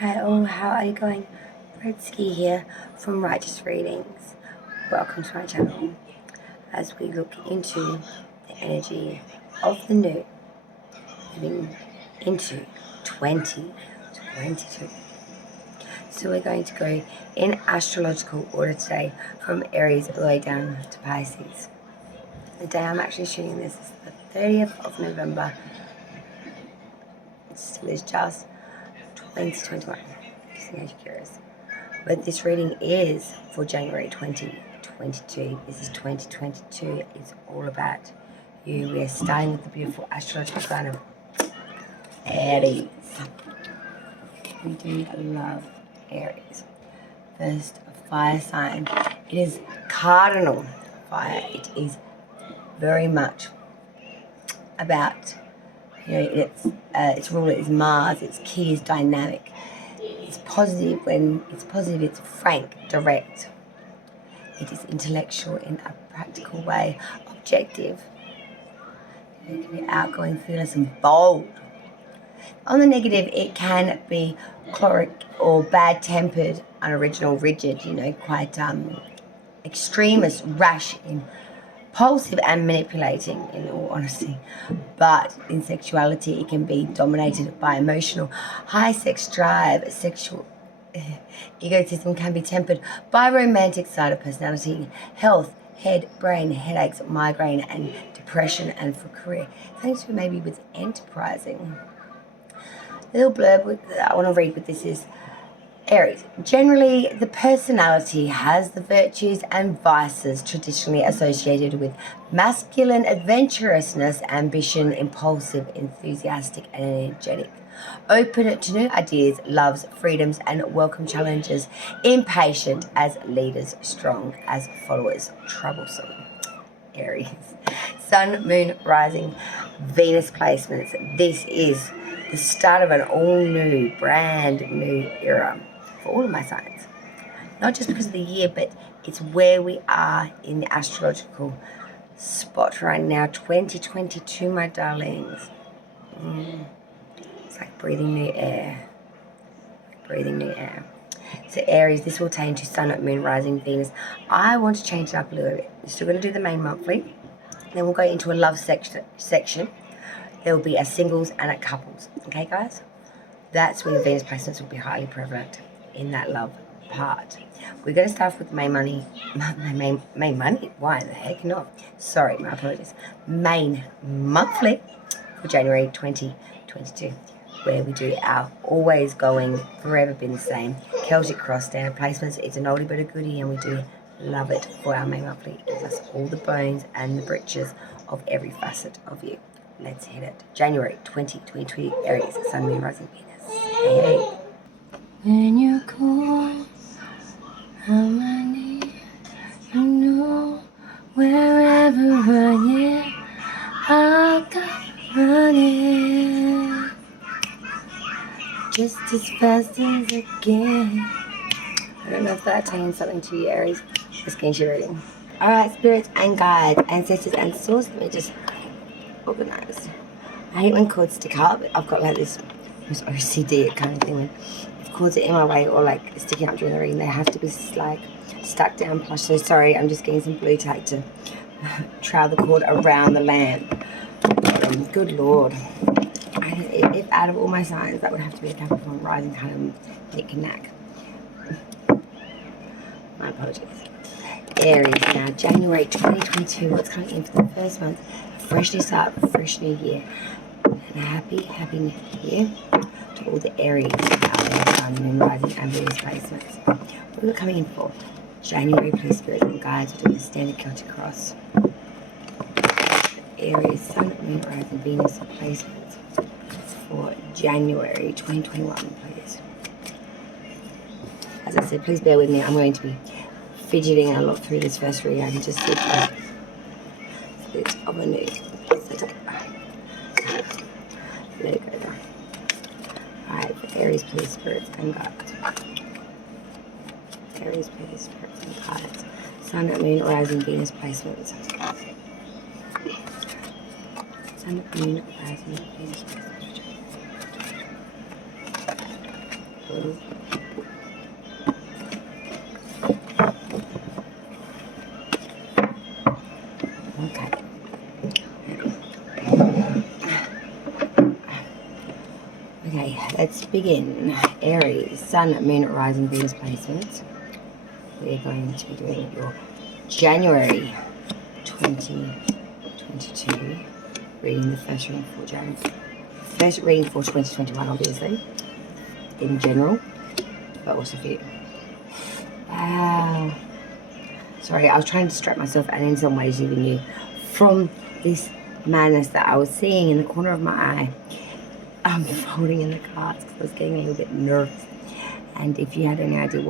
Hi all, how are you going? Redsky here from Righteous Readings. Welcome to my channel as we look into the energy of the new moving into 2022. So we're going to go in astrological order today from Aries all the way down to Pisces. The day I'm actually shooting this is the 30th of November. It still is just 2021, just in case you're curious. But this reading is for January 2022. This is 2022. It's all about you. We are starting with the beautiful astrological sign of Aries. We do love Aries. First, a fire sign. It is cardinal fire. It is very much about, its ruler is Mars. Its key is dynamic. It's positive when it's positive. It's frank, direct. It is intellectual in a practical way, objective. It can be outgoing, fearless, and bold. On the negative, it can be choleric or bad-tempered, unoriginal, rigid. Quite extremist, rash, impulsive, and manipulating. In all honesty, but in sexuality, it can be dominated by emotional, high sex drive. Sexual egotism can be tempered by romantic side of personality. Health, head, brain, headaches, migraine, and depression. And for career, thanks for maybe with enterprising. Little blurb I want to read with this is Aries. Generally, the personality has the virtues and vices traditionally associated with masculine adventurousness, ambition, impulsive, enthusiastic, and energetic. Open to new ideas, loves freedoms, and welcome challenges. Impatient as leaders, strong as followers, troublesome. Aries. Sun, Moon, Rising, Venus placements. This is the start of an all-new, brand new era for all of my signs. Not just because of the year, but it's where we are in the astrological spot right now. 2022, my darlings. It's like breathing new air. Breathing new air. So Aries, this will pertain to Sun, Moon, Rising, Venus. I want to change it up a little bit. We're still going to do the main monthly. Then we'll go into a love section. There will be a singles and a couples. Okay, guys? That's when the Venus placements will be highly prevalent in that love part. We're going to start off with main money. Main money? Why the heck not? Sorry, my apologies. Main monthly for January 2022, where we do our always going, forever been the same Celtic cross standard placements. It's an oldie but a goodie, and we do love it for our main monthly. It gives us all the bones and the britches of every facet of you. Let's hit it. January 2022, Aries, Sun, Moon, Rising, Venus. Hey. When you call, I'm running, wherever I am, I'll go running, just as fast as I can. I don't know if that's saying something to you, Aries. Just getting you reading. Alright, spirits and guides, ancestors and source. Let me just organize. I hate when cords stick up. I've got like this OCD kind of thing. When if cords are in my way or like sticking up during the reading, they have to be like stuck down plush. So sorry, I'm just getting some blue tack to trail the cord around the lamp. Good Lord. If out of all my signs, that would have to be a Capricorn rising kind of nick and knack. My apologies. Aries now, January 2022. What's coming in for the first month? Fresh new start, fresh new year. And a happy new year to all the Aries out there, Sun, Moon, Rising, and Venus placements. What are we coming in for? January, please, spirits and guides. We're doing a standard Celtic cross. Aries, Sun, Moon, Rising, Venus placements for January 2021, please. As I said, please bear with me. I'm going to be fidgeting a lot through this first reading. I can just see a bit of a new setup. There you go. Alright, for Aries, please, spirits and guides. Aries, please, spirits and guides. Sun, Moon, Rising, Venus placements. Sun, Moon, Rising, Venus placements. Pentacles. Okay. Okay, let's begin. Aries, Sun, Moon, Rising, Venus placements. We're going to be doing your January 2022 reading, the first reading for January. First reading for 2021, obviously, in general, but also for you. Wow. Sorry, I was trying to distract myself, and in some ways even you, from this madness that I was seeing in the corner of my eye. I'm folding in the cards because I was getting a little bit nervous. And if you had any idea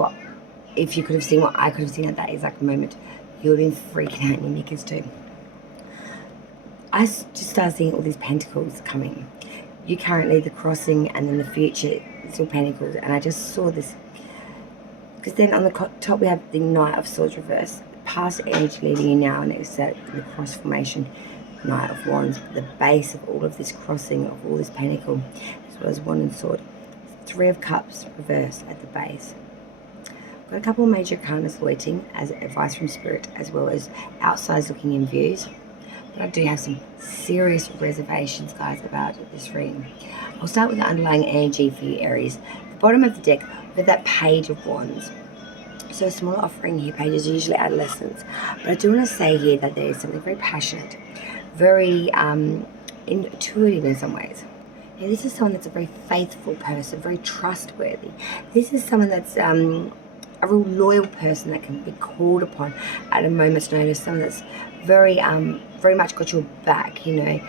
if you could have seen what I could have seen at that exact moment, you would have been freaking out in your knickers too. I just started seeing all these pentacles coming. You currently, the crossing, and then the future, it's all pentacles. And I just saw this. Because then on the top we have the Knight of Swords reverse. Past energy leading you now, and it's the cross formation, Knight of Wands. The base of all of this crossing, of all this pentacle, as well as Wand and Sword. Three of Cups reverse at the base. Got a couple of major arcanas waiting as advice from Spirit, as well as outside looking in views. But I do have some serious reservations, guys, about this reading. I'll start with the underlying energy for you, Aries. The bottom of the deck, with that Page of Wands. So a smaller offering here, pages are usually adolescents. But I do want to say here that there is something very passionate, very intuitive in some ways. Now, this is someone that's a very faithful person, very trustworthy. This is someone that's a real loyal person that can be called upon at a moment's notice. Someone that's very much got your back, you know,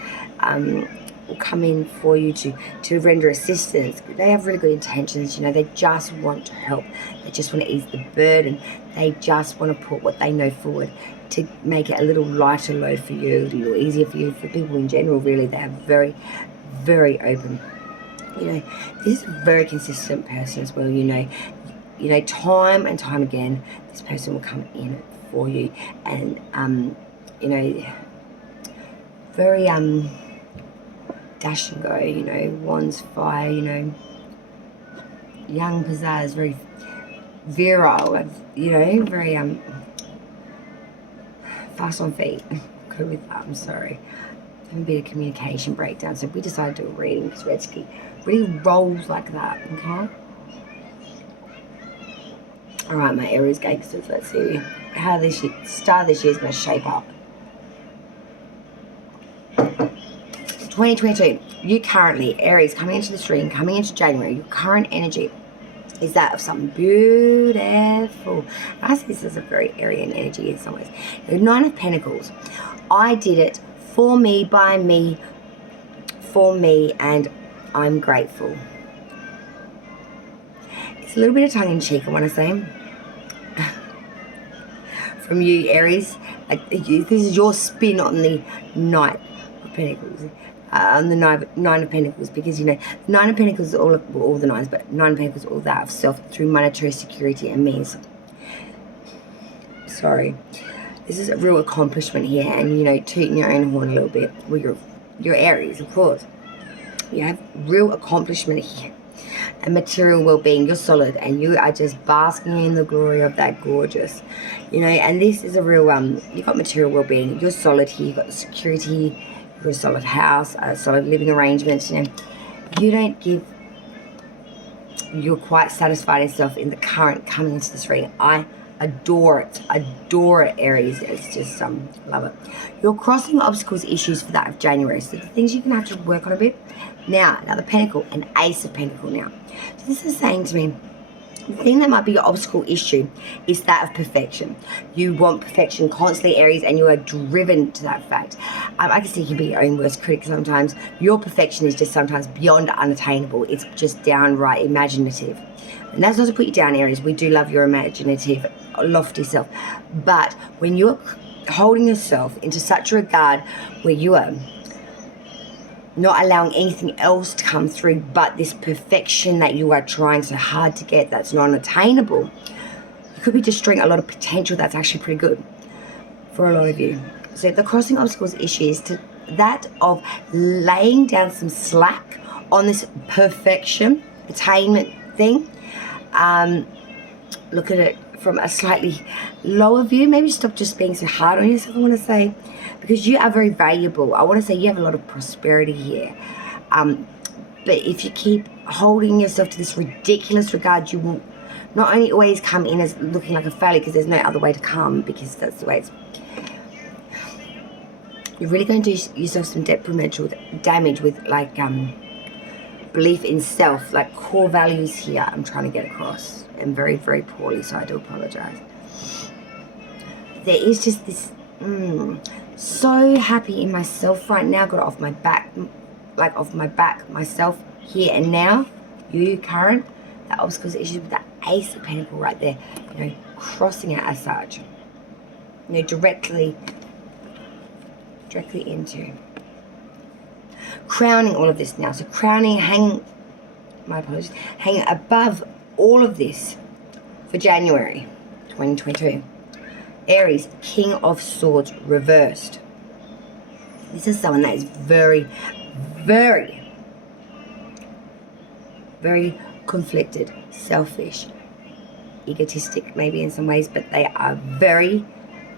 will come in for you to render assistance. They have really good intentions, you know. They just want to help. They just want to ease the burden. They just want to put what they know forward to make it a little lighter load for you, a little easier for you, for people in general. Really, they are very, very open. You know, this is a very consistent person as well. You know, time and time again, this person will come in for you, and you know, very dash and go. You know, wands, fire. You know, young pizzazz, very virile. You know, very fast on feet. Go with that. I'm sorry. A bit of communication breakdown, so we decided to do a reading because Redsky really rolls like that. Okay. All right, my Aries gangsters. Let's see how this start of this year is going to shape up. 2022. You currently, Aries, coming into this reading, coming into January. Your current energy is that of something beautiful. I see this as a very Aryan energy in some ways. The Nine of Pentacles. I did it for me, by me, for me, and I'm grateful. It's a little bit of tongue-in-cheek, I want to say. From you, Aries. Like, this is your spin on the Knight of Pentacles. On the Nine of Pentacles, because, you know, the Nine of Pentacles is all the nines, but Nine of Pentacles is all that of self through monetary security and means. Sorry. This is a real accomplishment here, and, you know, tooting your own horn a little bit. Well, you're Aries, of course. You have real accomplishment here. And material well-being. You're solid, and you are just basking in the glory of that gorgeous. You know, and this is a real, you've got material well-being. You're solid here. You've got the security. You've got a solid house, a solid living arrangements. You know, you don't give... You're quite satisfied yourself in the current coming into this reading. I adore it. Adore it, Aries. It's just, love it. You're crossing obstacles, issues for that of January. So the things you're going to have to work on a bit. Now, another Pentacle, an Ace of Pentacle now. So this is saying to me, the thing that might be your obstacle issue is that of perfection. You want perfection constantly, Aries, and you are driven to that fact. I can see you can be your own worst critic sometimes. Your perfection is just sometimes beyond unattainable. It's just downright imaginative. And that's not to put you down, Aries. We do love your imaginative, lofty self. But when you're holding yourself into such a regard where you are not allowing anything else to come through but this perfection that you are trying so hard to get, that's non-attainable, you could be destroying a lot of potential that's actually pretty good for a lot of you. So the crossing obstacles issue is to that of laying down some slack on this perfection, attainment thing. Look at it from a slightly lower view. Maybe stop just being so hard on yourself, I want to say, because you are very valuable. I want to say you have a lot of prosperity here. But if you keep holding yourself to this ridiculous regard, you will not only always come in as looking like a failure, because there's no other way to come, because that's the way it's... You're really going to do yourself some detrimental damage with, like, belief in self, like core values here I'm trying to get across. And very, very poorly, so I do apologize. There is just this, so happy in myself right now, got it off my back, like off my back, myself, here and now. You, current, that obstacles, issues with that Ace of Pentacles right there, you know, crossing it as such. You know, directly into. Crowning all of this now. So crowning, hanging, my apologies, hanging above all of this for January 2022. Aries, King of Swords reversed. This is someone that is very, very, very conflicted, selfish, egotistic maybe in some ways, but they are very,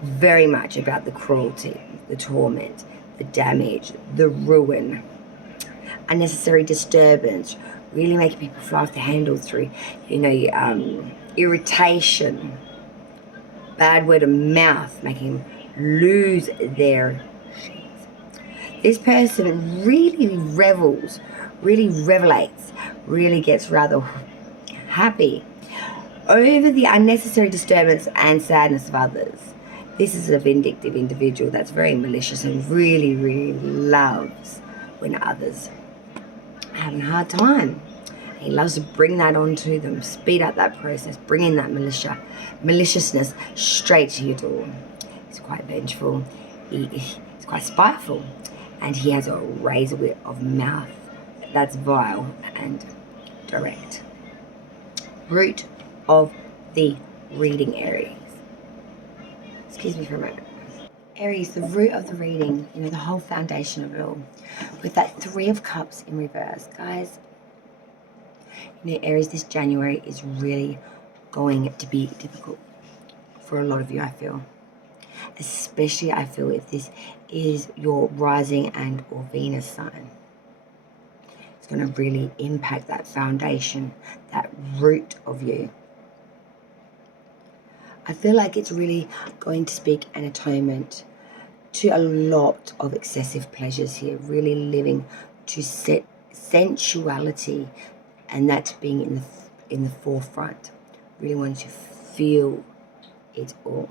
very much about the cruelty, the torment, the damage, the ruin, unnecessary disturbance, really making people fly off the handle through, you know, irritation, bad word of mouth, making them lose their shit. This person really revels, really revelates, really gets rather happy over the unnecessary disturbance and sadness of others. This is a vindictive individual that's very malicious and really, really loves when others are having a hard time. He loves to bring that onto them, speed up that process, bring in that maliciousness straight to your door. He's quite vengeful, he's quite spiteful, and he has a razor wit of mouth that's vile and direct. Root of the reading, Aries. Excuse me for a moment. Aries, the root of the reading, you know, the whole foundation of it all. With that Three of Cups in reverse. Guys, you know, Aries, this January is really going to be difficult for a lot of you, I feel. Especially, I feel, if this is your rising and or Venus sign. It's going to really impact that foundation, that root of you. I feel like it's really going to speak an atonement to a lot of excessive pleasures here, really living to set sensuality, and that being in the forefront. Really wanting to feel it all.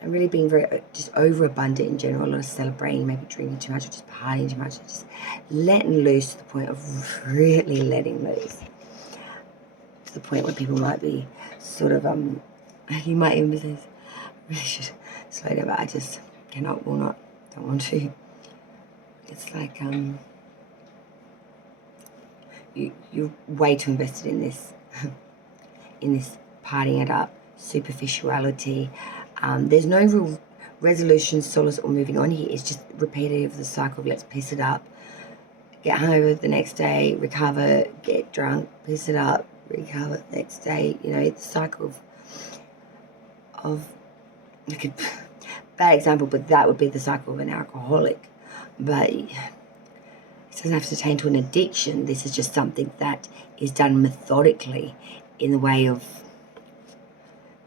And really being very just overabundant in general, a lot of celebrating, maybe drinking too much or just partying too much, or just letting loose to the point of really letting loose. To the point where people might be sort of, you might even be saying, really should slow down, but I just cannot, will not, don't want to. It's like, you're way too invested in this, partying it up, superficiality. There's no real resolution, solace, or moving on here. It's just repetitive of the cycle of let's piss it up, get hungover the next day, recover, get drunk, piss it up, recover the next day. You know, it's a cycle of like a bad example, but that would be the cycle of an alcoholic. But it doesn't have to turn to an addiction. This is just something that is done methodically in the way of,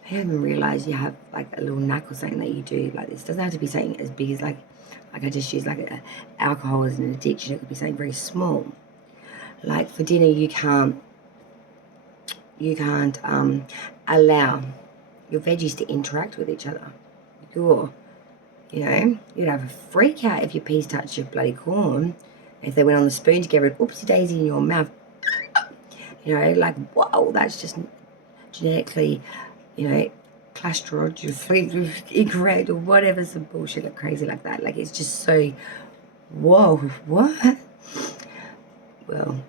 I didn't even realise you have like a little knack or something that you do like this. It doesn't have to be something as big as like I just use like alcohol as an addiction. It could be something very small. Like for dinner, you can't allow your veggies to interact with each other. You'd have a freak out if your peas touched your bloody corn. If they went on the spoon together, and oopsie daisy in your mouth. You know, like, whoa, that's just genetically, you know, cholesterol incorrect or whatever, some bullshit like crazy like that. Like, it's just so, whoa, what? Well,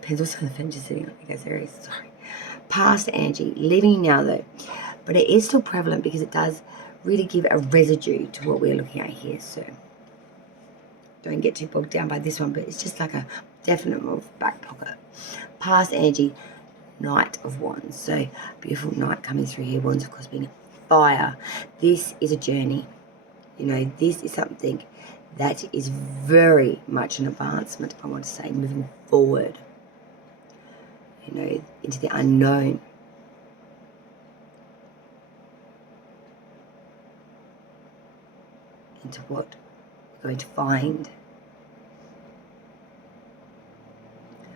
depends what kind of fence you're sitting on, I guess. Aries, sorry. Past energy, living now though. But it is still prevalent because it does really give a residue to what we're looking at here. So don't get too bogged down by this one, but it's just like a definite move back pocket. past energy, Knight of Wands. So beautiful knight coming through here. Wands, of course, being fire. This is a journey. You know, this is something that is very much an advancement, I want to say, moving forward, you know, into the unknown. Into what we're going to find.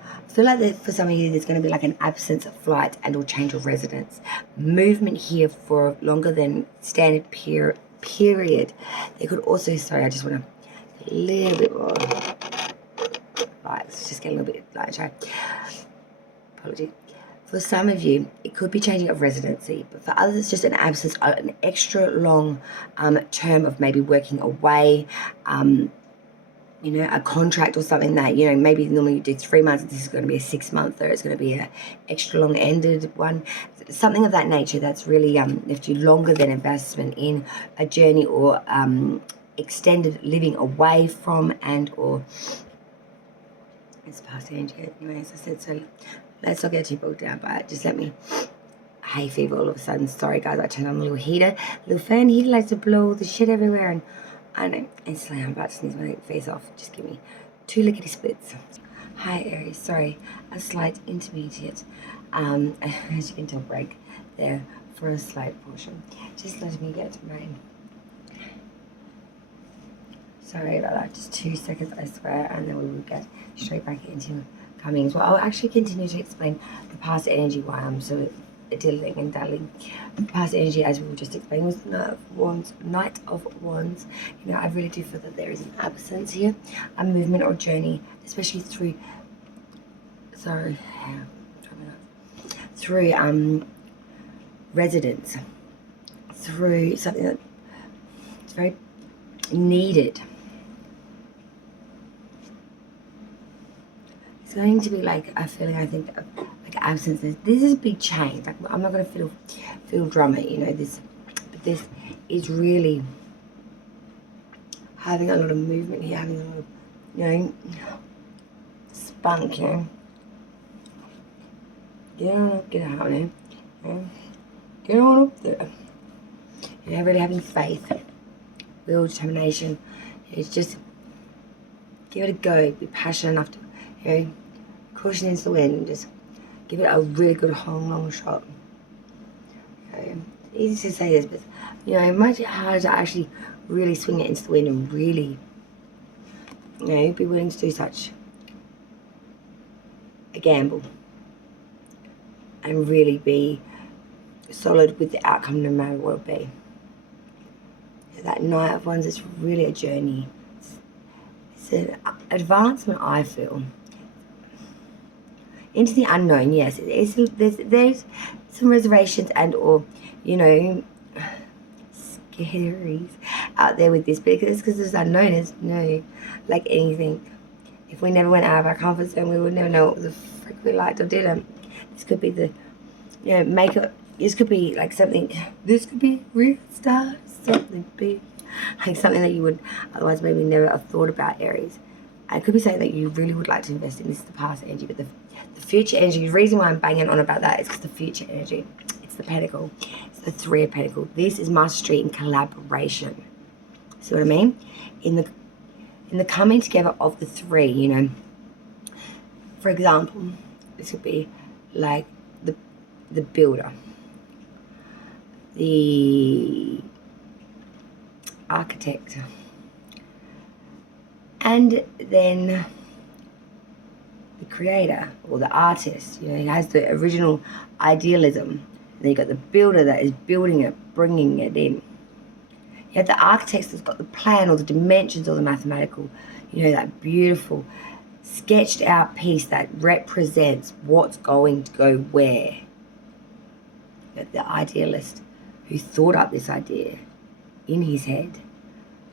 I feel like that for some of you, there's going to be like an absence of flight and or change of residence. Movement here for longer than standard period. They could also, sorry, I just want to get a little bit more light. Let's just get a little bit light. Apology. For some of you, it could be changing of residency, but for others, it's just an absence, an extra long term of maybe working away, you know, a contract or something that, you know, maybe normally you do 3 months, this is going to be a 6 month, or it's going to be a extra long ended one, something of that nature that's really left you longer than investment in a journey or extended living away from and or it's past energy anyway, as I said. So let's not get too bogged down by it. Just let me hay fever all of a sudden. Sorry guys, I turned on a little heater, little fan heater likes to blow the shit everywhere, and I know instantly I'm about to sneeze my face off. Just give me 2 lickety splits. Hi Aries, sorry, a slight intermediate as you can tell, break there for a slight portion. Just let me get mine. Sorry about that, just 2 seconds I swear, and then we will get straight back into comings. Well, I'll actually continue to explain the past energy, why I'm so diddling and daddling. The past energy, as we were just explaining, was Knight of Wands. You know, I really do feel that there is an absence here, a movement or journey, especially through, through residence, through something that is very needed. It's going to be like a feeling, I think, of like absences. This is a big change. Like, I'm not going to feel drama, you know. This is really having a lot of movement here, having a lot of, you know, spunk, you know. Get out there, you know. Get on up there. You know, really having faith, will, determination. It's just give it a go. Be passionate enough to, you know, caution into the wind and just give it a really good long shot. You know, easy to say this, but you know, much harder to actually really swing it into the wind and really, you know, be willing to do such a gamble and really be solid with the outcome no matter what it be. That Knight of Wands is really a journey. It's an advancement, I feel, into the unknown. Yes, there's some reservations and or, you know, scaries out there with this, but it's because it's unknown. It's, you know, like anything, if we never went out of our comfort zone, we would never know what the frick we liked or didn't. This could be the, you know, makeup. This could be like something, this could be real stars, something big, like something that you would otherwise maybe never have thought about, Aries. And it could be something that you really would like to invest in. This is the past energy, but the future energy, the reason why I'm banging on about that is because the future energy, it's the Pentacle, it's the 3 of Pentacles. This is mastery and collaboration. See what I mean? In the coming together of the 3, you know. For example, this would be like the builder, the architect, and then the creator or the artist. You know, he has the original idealism. And then you got the builder that is building it, bringing it in. You have the architect that's got the plan or the dimensions or the mathematical, you know, that beautiful sketched out piece that represents what's going to go where. The idealist who thought up this idea in his head,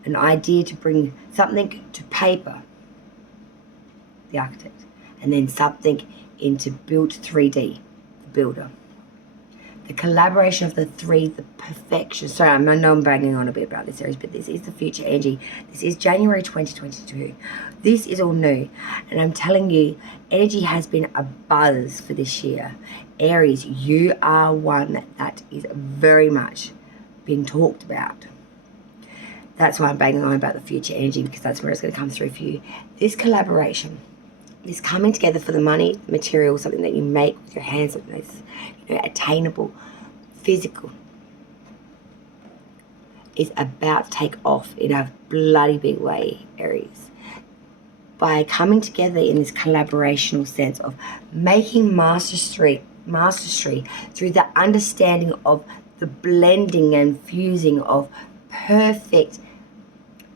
an idea to bring something to paper, the architect, and then something into built 3D, the builder. The collaboration of the three, the perfection. Sorry, I know I'm banging on a bit about this, Aries, but this is the future energy. This is January 2022. This is all new. And I'm telling you, energy has been a buzz for this year. Aries, you are one that is very much being talked about. That's why I'm banging on about the future energy, because that's where it's going to come through for you. This collaboration, this coming together for the money, material, something that you make with your hands, something that's, you know, attainable, physical, is about to take off in a bloody big way, Aries. By coming together in this collaborational sense of making mastery through the understanding of the blending and fusing of perfect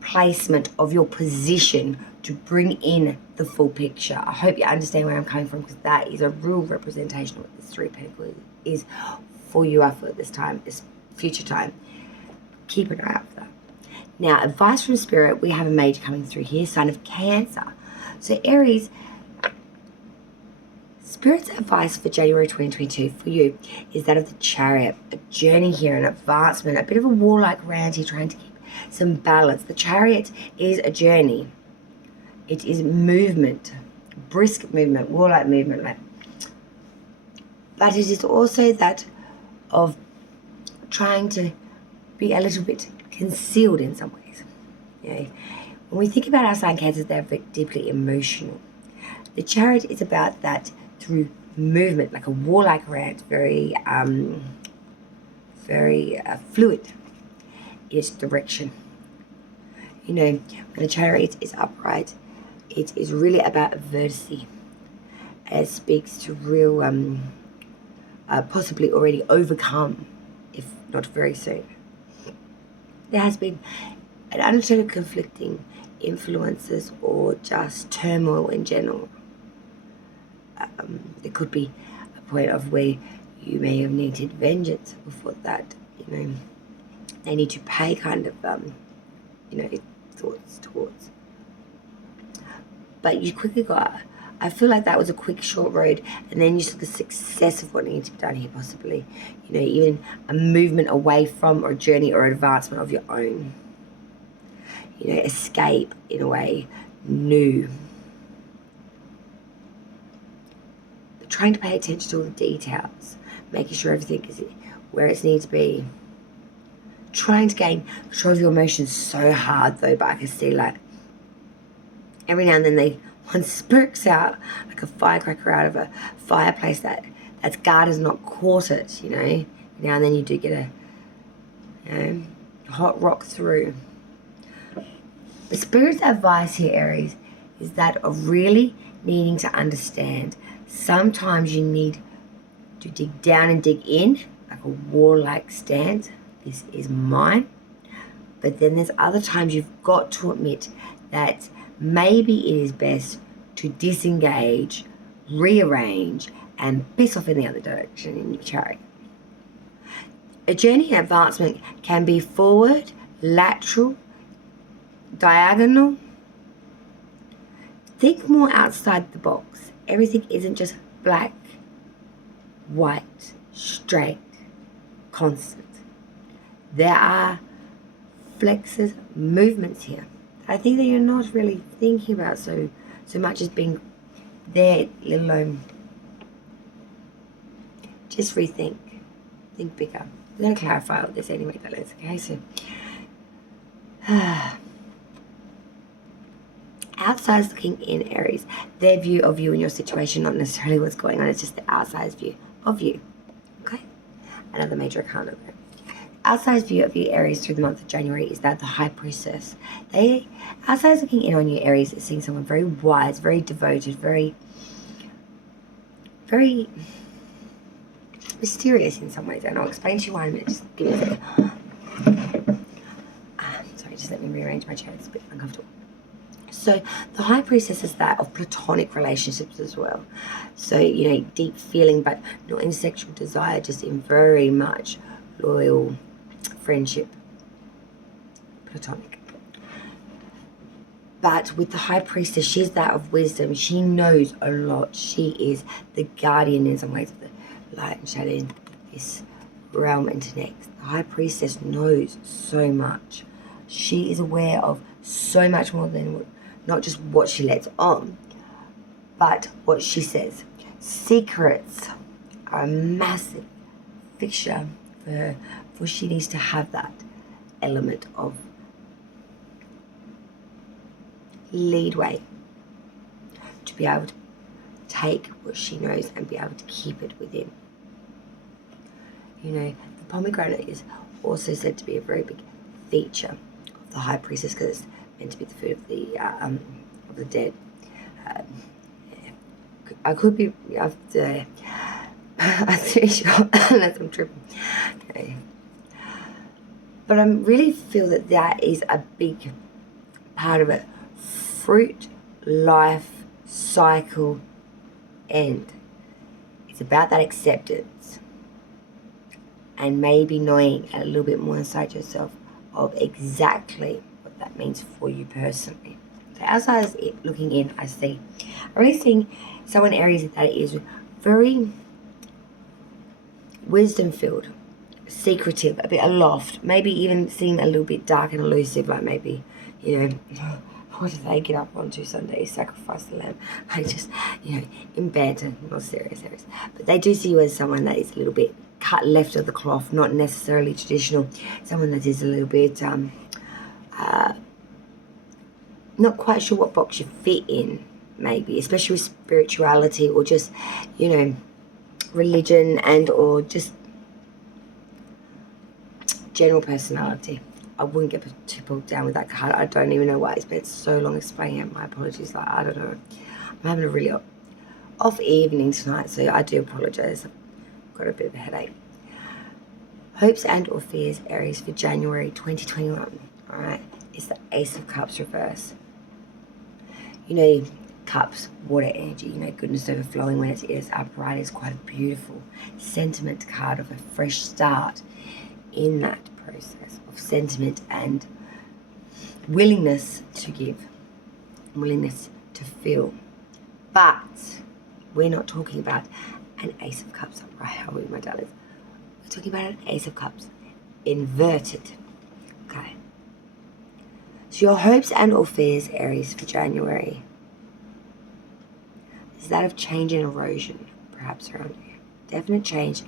placement of your position to bring in the full picture. I hope you understand where I'm coming from, because that is a real representation of what this Three of Pentacles is for you for this time, this future time. Keep an eye out for that. Now, advice from Spirit, we have a major coming through here, sign of Cancer. So Aries, Spirit's advice for January 2022 for you is that of the Chariot, a journey here, an advancement, a bit of a warlike rant here, trying to keep some balance. The Chariot is a journey. It is movement, brisk movement, warlike movement. But it is also that of trying to be a little bit concealed in some ways. You know, when we think about our sign Cancers, they're very deeply emotional. The Chariot is about that through movement, like a warlike rant, very fluid. Its direction. You know, when the Chariot is upright, it is really about vertice. It speaks to real, possibly already overcome, if not very soon. There has been an undertone of conflicting influences or just turmoil in general. There could be a point of where you may have needed vengeance before that, you know. They need to pay kind of, you know, thoughts towards. But you quickly got, I feel like that was a quick, short road, and then you took the success of what needed to be done here, possibly. You know, even a movement away from, or a journey or advancement of your own. You know, escape, in a way, new. But trying to pay attention to all the details, making sure everything is where it needs to be. Trying to gain control of your emotions so hard, though, but I can see, like, every now and then one sparks out like a firecracker out of a fireplace that's guard has not caught it, you know. Now and then you do get a, you know, hot rock through. The Spirit's advice here, Aries, is that of really needing to understand. Sometimes you need to dig down and dig in, like a warlike stance. This is mine. But then there's other times you've got to admit that maybe it is best to disengage, rearrange, and piss off in the other direction in your Chariot. A journey and advancement can be forward, lateral, diagonal. Think more outside the box. Everything isn't just black, white, straight, constant. There are flexes, movements here. I think that you're not really thinking about so much as being there, let alone just rethink. Think bigger. We're going to clarify all this anyway, guys, okay? So, outsiders looking in, Aries, their view of you and your situation, not necessarily what's going on, it's just the outsider's view of you, okay? Another major arcana there. Outsider's view of you, Aries, through the month of January is that the High Priestess. Outsiders looking in on you, Aries, is seeing someone very wise, very devoted, very, very mysterious in some ways. And I'll explain to you why in a minute. Just give me a second. Sorry, just let me rearrange my chair. It's a bit uncomfortable. So the High Priestess is that of platonic relationships as well. So, you know, deep feeling, but not in sexual desire, just in very much loyal friendship, platonic. But with the High Priestess, she's that of wisdom. She knows a lot. She is the guardian in some ways of the light and shadow, this realm into next. The High Priestess knows so much. She is aware of so much more than not just what she lets on, but what she says. Secrets are a massive fixture for her, for she needs to have that element of leadway to be able to take what she knows and be able to keep it within. You know, the pomegranate is also said to be a very big feature of the High Priestess because it's meant to be the food of the dead. I could be after. I'm pretty sure unless I'm tripping. Okay. But I really feel that that is a big part of it. Fruit, life, cycle, end. It's about that acceptance and maybe knowing a little bit more inside yourself of exactly what that means for you personally. So as I was looking in, I'm really seeing someone, Aries, that is very wisdom-filled, secretive, a bit aloft, maybe even seem a little bit dark and elusive, like maybe, you know, what do they get up on to Sunday? Sacrifice the lamb. Like just, you know, in bed and not serious. But they do see you as someone that is a little bit cut left of the cloth, not necessarily traditional, someone that is a little bit, not quite sure what box you fit in, maybe, especially with spirituality or just, you know, religion and or just general personality. I wouldn't get too pulled down with that card. I don't even know why. It's been so long explaining it. My apologies. Like, I don't know. I'm having a really off evening tonight, so I do apologise. I've got a bit of a headache. Hopes and or fears, Aries, for January 2021. All right. It's the Ace of Cups reverse. You know, cups, water energy, you know, goodness overflowing when it is upright is quite a beautiful sentiment card of a fresh start in that process of sentiment and willingness to give, willingness to feel. But we're not talking about an Ace of Cups upright, how are we, my darlings? We're talking about an Ace of Cups inverted. Okay. So your hopes and or fears, Aries, for January is that of change and erosion, perhaps around you. Definite change,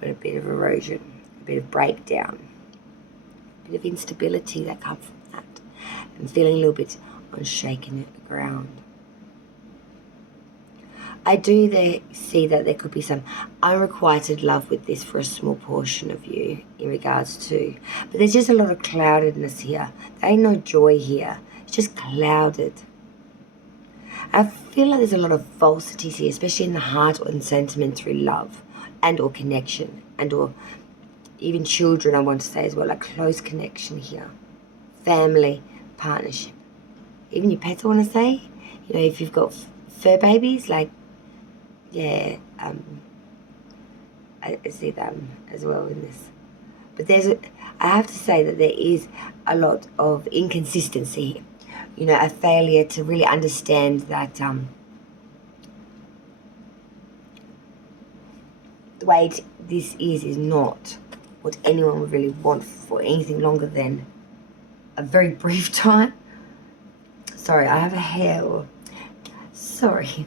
but a bit of erosion, a bit of breakdown, a bit of instability that comes from that, and feeling a little bit on shaking ground. I do see that there could be some unrequited love with this for a small portion of you in regards to, but there's just a lot of cloudedness here. There ain't no joy here. It's just clouded. I feel like there's a lot of falsities here, especially in the heart and sentiment through love and or connection and or even children, I want to say as well, like close connection here. Family, partnership. Even your pets, I want to say. You know, if you've got fur babies, like, yeah, I see them as well in this. But I have to say that there is a lot of inconsistency here. You know, a failure to really understand that the way this is not what anyone would really want for anything longer than a very brief time. Sorry, I have a hair. Sorry.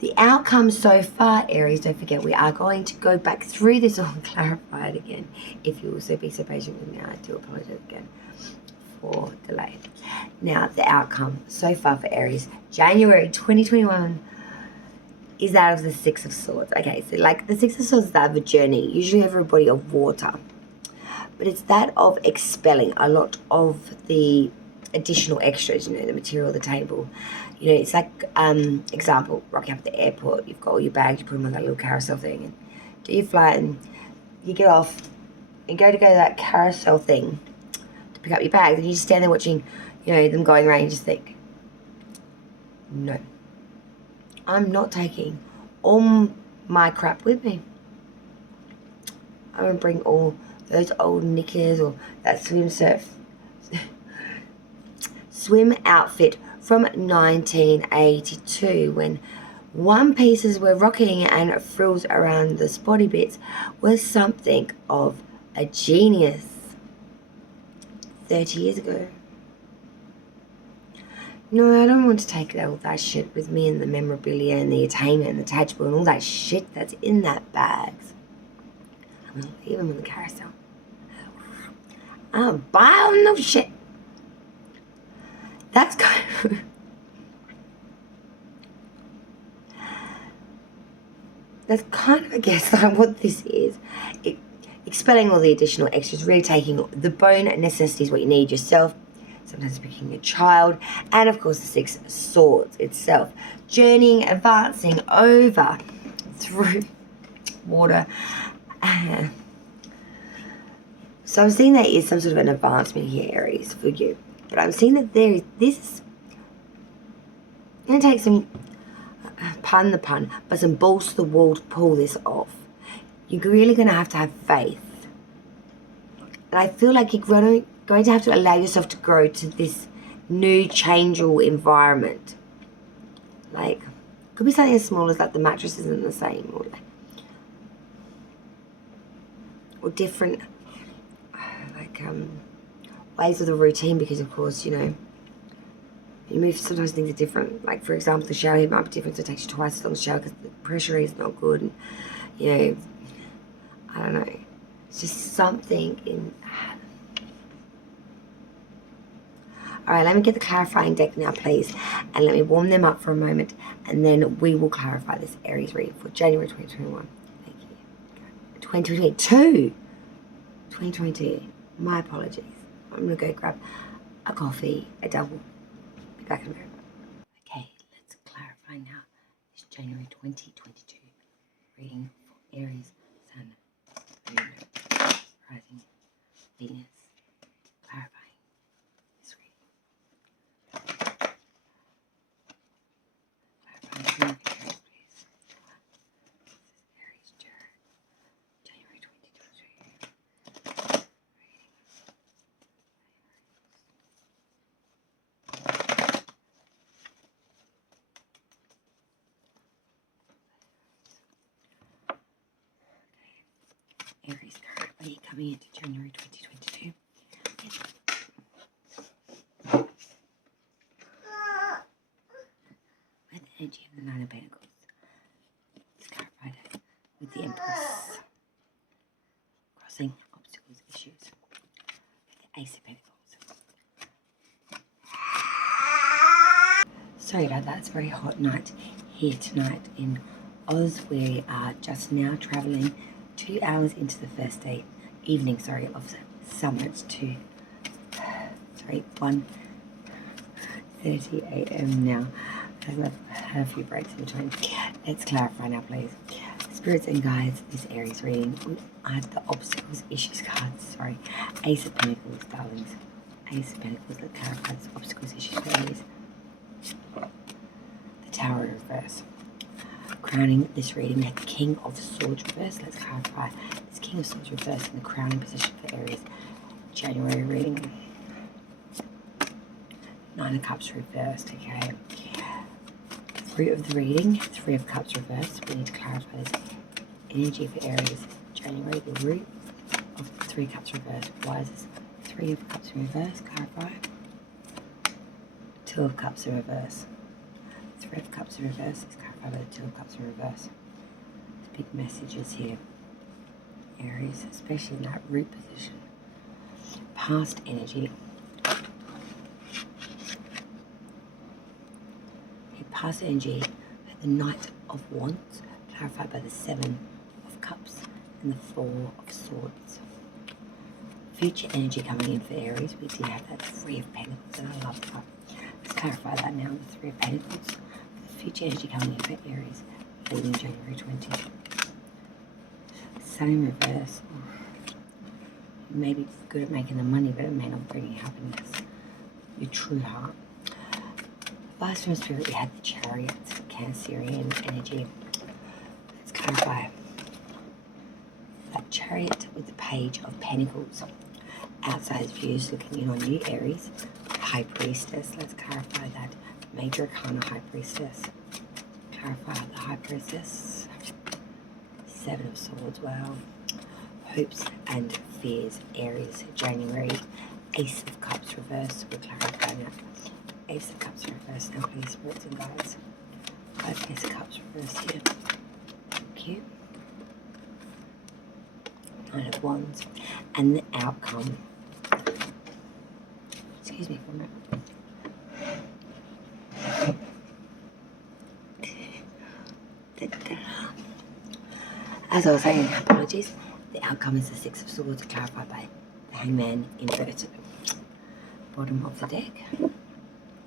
The outcome so far, Aries, don't forget, we are going to go back through this and clarify it again. If you also be so patient with me, I do apologize again for delay. Now, the outcome so far for Aries, January 2021, is that of the Six of Swords. Okay, so like the Six of Swords is that of a journey, usually over a body of water. But it's that of expelling a lot of the additional extras, you know, the material, the table. You know, it's like, example, rocking up at the airport, you've got all your bags, you put them on that little carousel thing and do your flight and you get off and go to that carousel thing to pick up your bags and you just stand there watching, you know, them going around and you just think, no, I'm not taking all my crap with me. I'm going to bring all those old knickers or that swim outfit from 1982 when One pieces were rocking and frills around the spotty bits was something of a genius 30 years ago. No, I don't want to take all that shit with me and the memorabilia and the attainment and the tangible and all that shit that's in that bag. I'm going to leave them on the carousel. I don't buy no shit. That's kind of... That's kind of, I guess, like what this is. Expelling all the additional extras, really taking the bone necessities, what you need yourself, sometimes picking a child, and of course the 6 swords itself. Journeying, advancing over through water. So I'm seeing there is some sort of an advancement here, Aries, for you. But I'm seeing that there is this. I'm going to take some, pardon the pun, but some balls to the wall to pull this off. You're really going to have faith. And I feel like you're going to have to allow yourself to grow to this new, changeable environment. Like, could be something as small as like the mattress isn't the same, or different, like ways of the routine, because of course, you know, you move, sometimes things are different. Like, for example, the shower head might be different, so it takes you twice as long to shower because the pressure is not good. And, you know, I don't know. It's just something in... Alright, let me get the clarifying deck now, please. And let me warm them up for a moment. And then we will clarify this Aries reading for January 2021. Thank you. 2022. 2022. My apologies. I'm going to go grab a coffee, a double. Be back in a moment. Okay, let's clarify now. It's January 2022 reading for Aries, Sun, Moon, Rising, Venus. Clarifying this reading. Clarifying for Aries, please. Aries, January 2022. Aries currently coming into January 2022. With the energy of the 9 of Pentacles. Let's clarify that with the Empress. Crossing obstacles, issues. With the Ace of Pentacles. Sorry about that, it's a very hot night here tonight in Oz. We are just now travelling 2 hours into the first evening of summer. It's 1:30 a.m. now. I've had a few breaks in between. Let's clarify now, please. Spirits and guides, this Aries reading. I have the obstacles, issues cards. Ace of Pentacles, darlings. Ace of Pentacles. Let's clarify this obstacles, issues for Aries. The Tower in reverse. Crowning this reading, we have the King of Swords reverse. Let's clarify this King of Swords reverse in the crowning position for Aries. January reading. 9 of Cups reversed, okay. Fruit of the reading, 3 of Cups reversed. We need to clarify this energy for Aries. January, the root of 3 Cups reversed. Why is this 3 of Cups in reverse? Clarify. 2 of Cups in reverse. 3 of Cups in reverse. Let's clarify by the 2 of Cups in reverse. There's big messages here, Aries, especially in that root position. Past energy. Past energy, the Knight of Wands, clarified by the 7 of Cups and the 4 of Swords. Future energy coming in for Aries, we do have that 3 of Pentacles, and I love that. Let's clarify that now, the 3 of Pentacles. The future energy coming in for Aries, leaving January 20. Sun in reverse. You may be good at making the money, but it may not bring you happiness. Your true heart. Last from Spirit, we had the Chariot, Cancerian energy. Let's clarify. That Chariot with the Page of Pentacles. Outside views looking in on you, Aries. High Priestess, let's clarify that. Major Arcana High Priestess. Clarify the High Priestess. 7 of Swords, wow. Hopes and fears, Aries, January. Ace of Cups reverse, we're clarifying that. Ace of Cups reverse, now please, spirits and guides. 5 Ace of Cups reverse here. Thank you. 9 of Wands. And the outcome. Excuse me for a minute. As I was saying, apologies. The outcome is the 6 of Swords, clarified by the Hangman inverted. Bottom of the deck.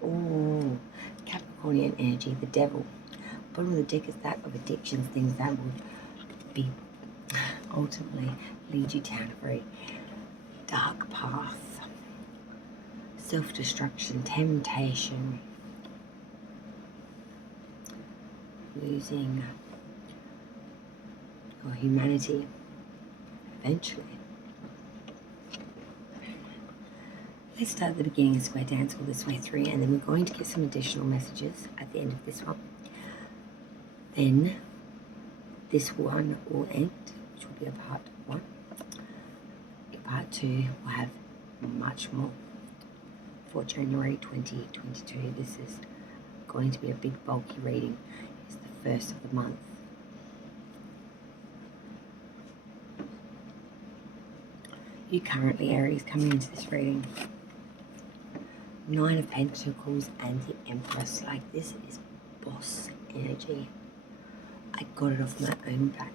Oh, Capricornian energy, the Devil. Bottom of the deck is that of addictions, things that would be ultimately lead you down a very dark path. Self-destruction, temptation, losing your humanity eventually. Let's start at the beginning and square dance all this way through, and then we're going to get some additional messages at the end of this one. Then this one will end, which will be a part 1. Part 2 will have much more for January 2022. This is going to be a big bulky reading. It's the first of the month. You currently, Aries, coming into this reading. 9 of Pentacles and the Empress. Like, this is boss energy. I got it off my own back.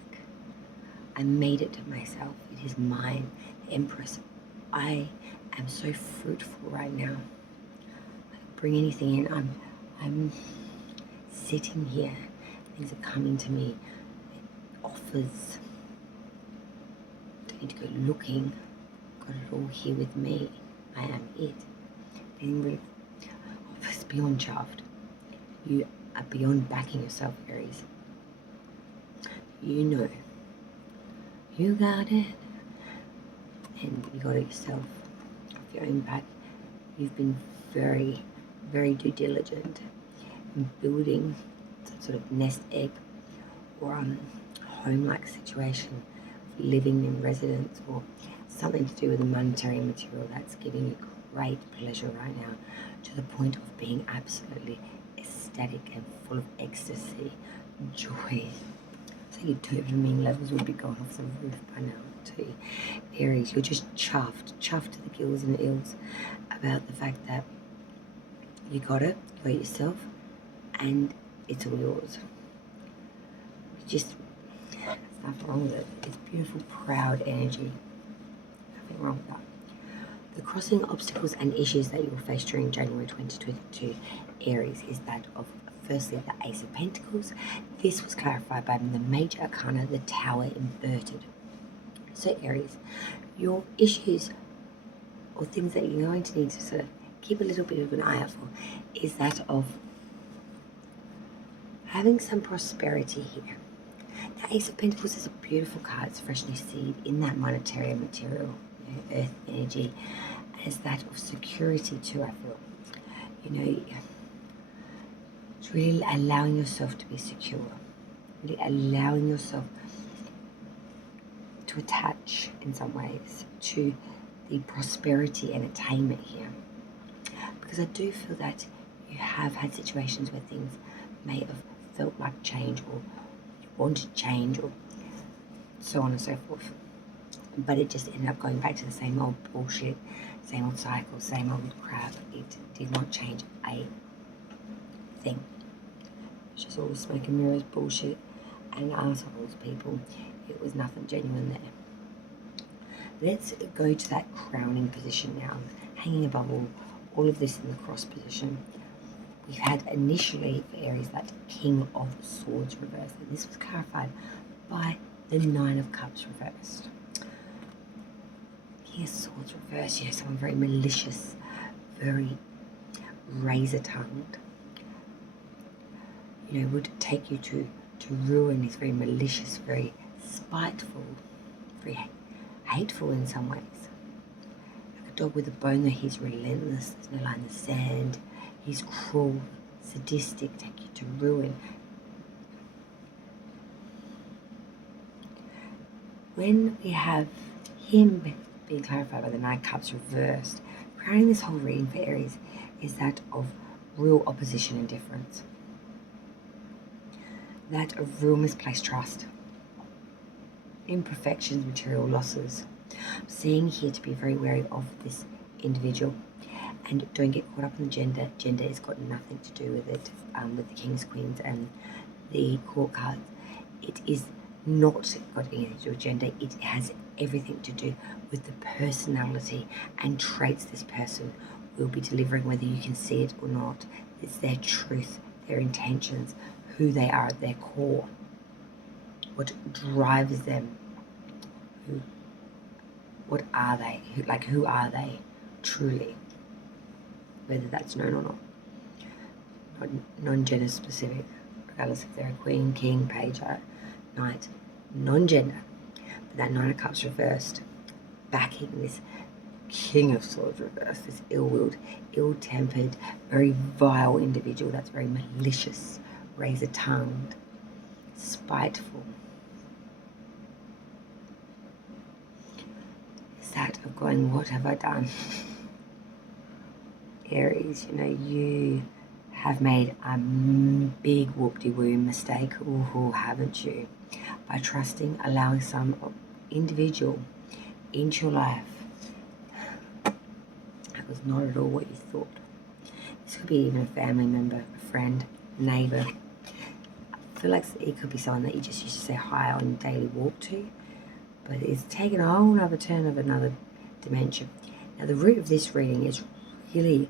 I made it to myself. It is mine. The Empress. I am so fruitful right now. I can bring anything in. I'm sitting here. Things are coming to me. Offers. Don't need to go looking. Got it all here with me. I am it. Being really offers beyond shaft. You are beyond backing yourself, Aries. You know. You got it. And you got it yourself. Off your own back. You've been very, very due diligent in building some sort of nest egg or home-like situation, living in residence, or something to do with the monetary material that's giving you great pleasure right now, to the point of being absolutely ecstatic and full of ecstasy, joy. So your dopamine levels would be going off the roof by now too. Aries, you're just chuffed to the gills and eels about the fact that you got it, you got it yourself, and it's all yours. There's nothing wrong with it. It's beautiful, proud energy. Nothing wrong with that. The crossing obstacles and issues that you will face during January 2022, Aries, is that of, firstly, the Ace of Pentacles. This was clarified by the Major Arcana, the Tower inverted. So, Aries, your issues or things that you're going to need to sort of keep a little bit of an eye out for is that of having some prosperity here. The Ace of Pentacles is a beautiful card. It's fresh new seed in that monetary and material, earth energy, as that of security too, I feel. It's really allowing yourself to be secure, really allowing yourself to attach in some ways to the prosperity and attainment here. Because I do feel that you have had situations where things may have felt like change, or you wanted change, or so on and so forth. But it just ended up going back to the same old bullshit, same old cycle, same old crap. It did not change a thing. It's just all smoke and mirrors, bullshit, and assholes, people. It was nothing genuine there. Let's go to that crowning position now, hanging above all of this in the cross position. We've had initially for Aries that King of Swords reversed, and this was clarified by the 9 of Cups reversed. King of Swords reversed, someone very malicious, very razor-tongued. Would take you to ruin. Is very malicious, very spiteful, very hateful in some ways. Like a dog with a bone, though he's relentless. There's no line in the sand. He's cruel, sadistic, take you to ruin. when we have him being clarified by the Nine Cups reversed, creating this whole reading for Aries is that of real opposition and difference. That of real misplaced trust, imperfections, material losses. I'm seeing here to be very wary of this individual, and don't get caught up in the gender. Gender has got nothing to do with it, with the Kings, Queens and the Court cards. It is not got anything to do with gender. It has everything to do with the personality and traits this person will be delivering, whether you can see it or not. It's their truth, their intentions, who they are at their core, what drives them, what are they, who are they truly, whether that's known or not non-gender specific, regardless if they're a queen, king, page, knight, non-gender. But that Nine of Cups reversed, backing this King of Swords reversed, this ill-willed, ill-tempered, very vile individual that's very malicious, razor-tongued, spiteful. Is that of going, what have I done? Aries, you have made a big whoop-de-woo mistake, haven't you? By trusting, allowing some individual into your life that was not at all what you thought. This could be even a family member, a friend, neighbour. I feel like it could be someone that you just used to say hi on your daily walk to, but it's taken a whole other turn of another dimension. Now, the root of this reading is really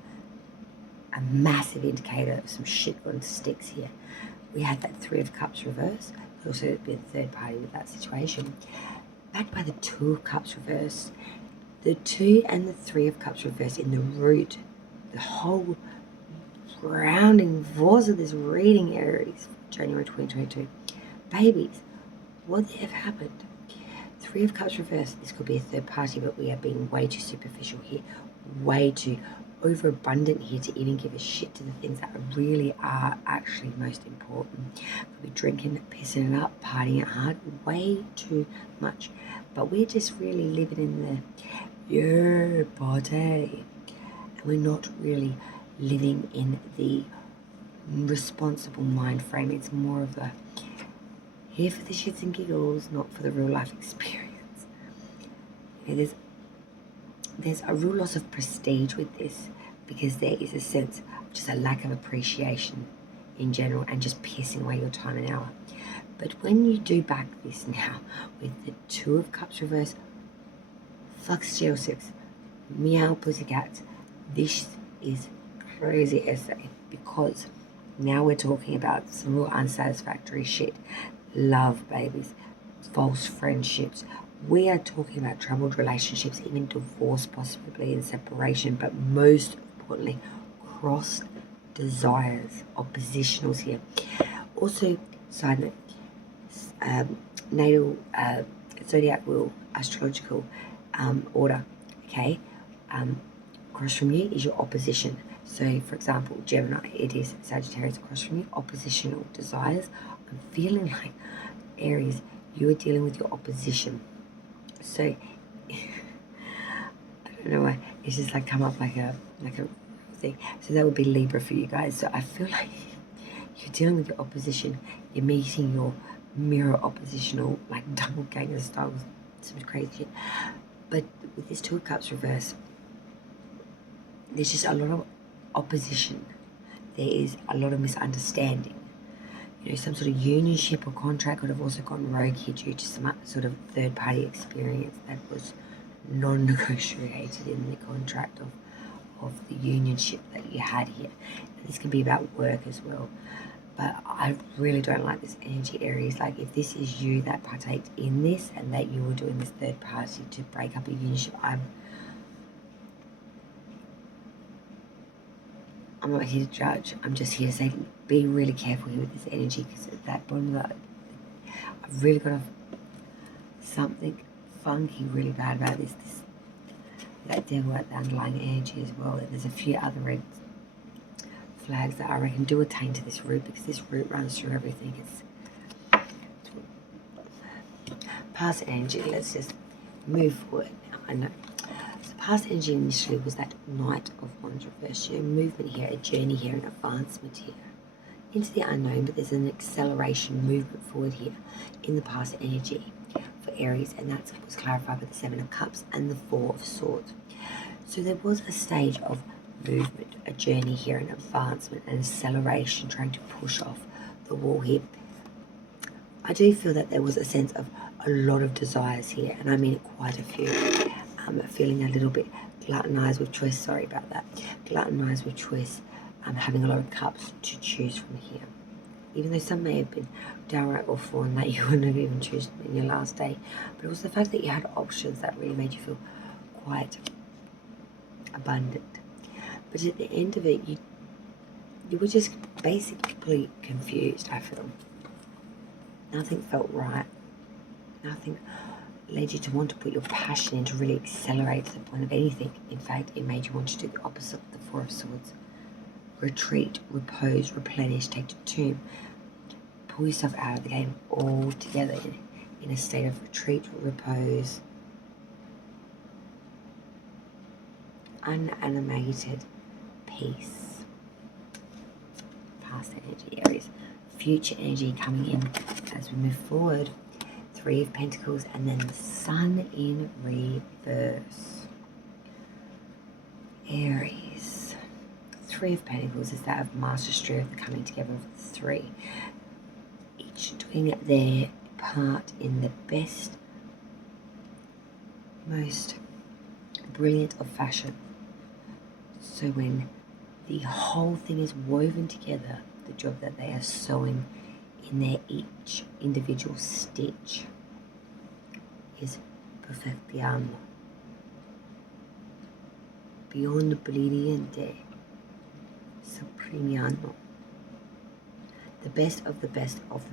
a massive indicator of some shit on sticks here. We had that Three of Cups reverse. There's also been a third party with that situation. Backed by the Two of Cups reverse. The Two and the Three of Cups reverse in the root, the whole grounding force of this reading, Aries, January 2022. Babies, what have happened? Three of Cups reverse. This could be a third party, but we are being way too superficial here, way too overabundant here to even give a shit to the things that really are actually most important. Could be drinking, pissing it up, partying it hard, way too much. But we're just really living in the party, and we're not really living in the responsible mind frame. It's more of the here for the shits and giggles, not for the real life experience. There's a real loss of prestige with this, because there is a sense of just a lack of appreciation in general and just pissing away your time and hour. But when you do back this now with the Two of Cups reverse, fuck steel six, meow pussycats, this is crazy essay, because now we're talking about some real unsatisfactory shit. Love, babies, false friendships. We are talking about troubled relationships, even divorce possibly and separation, but most importantly, crossed desires, oppositionals here. Also, side note, natal zodiac wheel, astrological order, okay? Across from you is your opposition. So, for example, Gemini, it is Sagittarius across from you, oppositional desires. I'm feeling like, Aries, you are dealing with your opposition. So, I don't know why, it's just like come up like a thing. So that would be Libra for you guys. So I feel like you're dealing with your opposition. You're meeting your mirror oppositional, like double ganger style, some crazy shit. But with this Two of Cups reverse, there's just a lot of opposition. There is a lot of misunderstanding. Some sort of unionship or contract could have also gone rogue here due to some sort of third-party experience that was non-negotiated in the contract of the unionship that you had here. This can be about work as well. But I really don't like this energy, Aries. Like, if this is you that partaked in this and that you were doing this third party to break up a unionship, I'm not here to judge. I'm just here to say, be really careful here with this energy, because at that bottom of that, I've really got something funky really bad about this that devil at the underlying energy as well. There's a few other red flags that I reckon do attain to this root, because this root runs through everything. past energy, let's just move forward now. I know. So past energy initially was that Knight of Wands reverse. Movement here, a journey here, an advancement here into the unknown, but there's an acceleration movement forward here in the past energy for Aries, and that was clarified by the Seven of Cups and the Four of Swords. So there was a stage of movement, a journey here, an advancement, an acceleration, trying to push off the wall here. I do feel that there was a sense of a lot of desires here, and I mean quite a few. Feeling a little bit gluttonized with choice, sorry about that, gluttonized with choice, having a lot of cups to choose from here. Even though some may have been downright awful and that you wouldn't have even chosen in your last day, but it was the fact that you had options that really made you feel quite abundant. But at the end of it, you were just basically confused, I feel. Nothing felt right. Nothing led you to want to put your passion in to really accelerate to the point of anything. In fact, it made you want to do the opposite of the Four of Swords. Retreat, repose, replenish, take to tomb. Pull yourself out of the game all together in a state of retreat, repose, unanimated peace. Past energy, Aries. Future energy coming in as we move forward. Three of Pentacles and then the Sun in reverse. Aries. Three of Pentacles is that of mastery of the coming together of the three. Each doing their part in the best, most brilliant of fashion. So when the whole thing is woven together, the job that they are sewing in their each individual stitch is perfectiamo. Beyond brilliante, supremiano. The best of the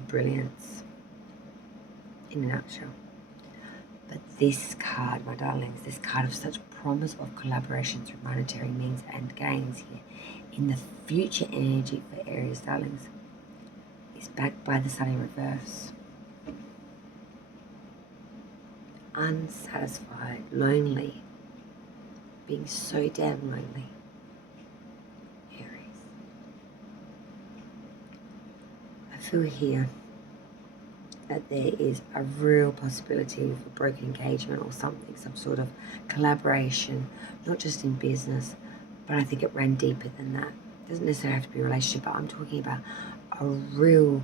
brilliance, in a nutshell. But this card, my darlings, this card of such promise of collaboration through monetary means and gains here, in the future energy for Aries, darlings, is backed by the Sun in reverse. Unsatisfied, lonely, being so damn lonely. Aries. I feel here that there is a real possibility of a broken engagement or something, some sort of collaboration, not just in business, but I think it ran deeper than that. It doesn't necessarily have to be a relationship, but I'm talking about a real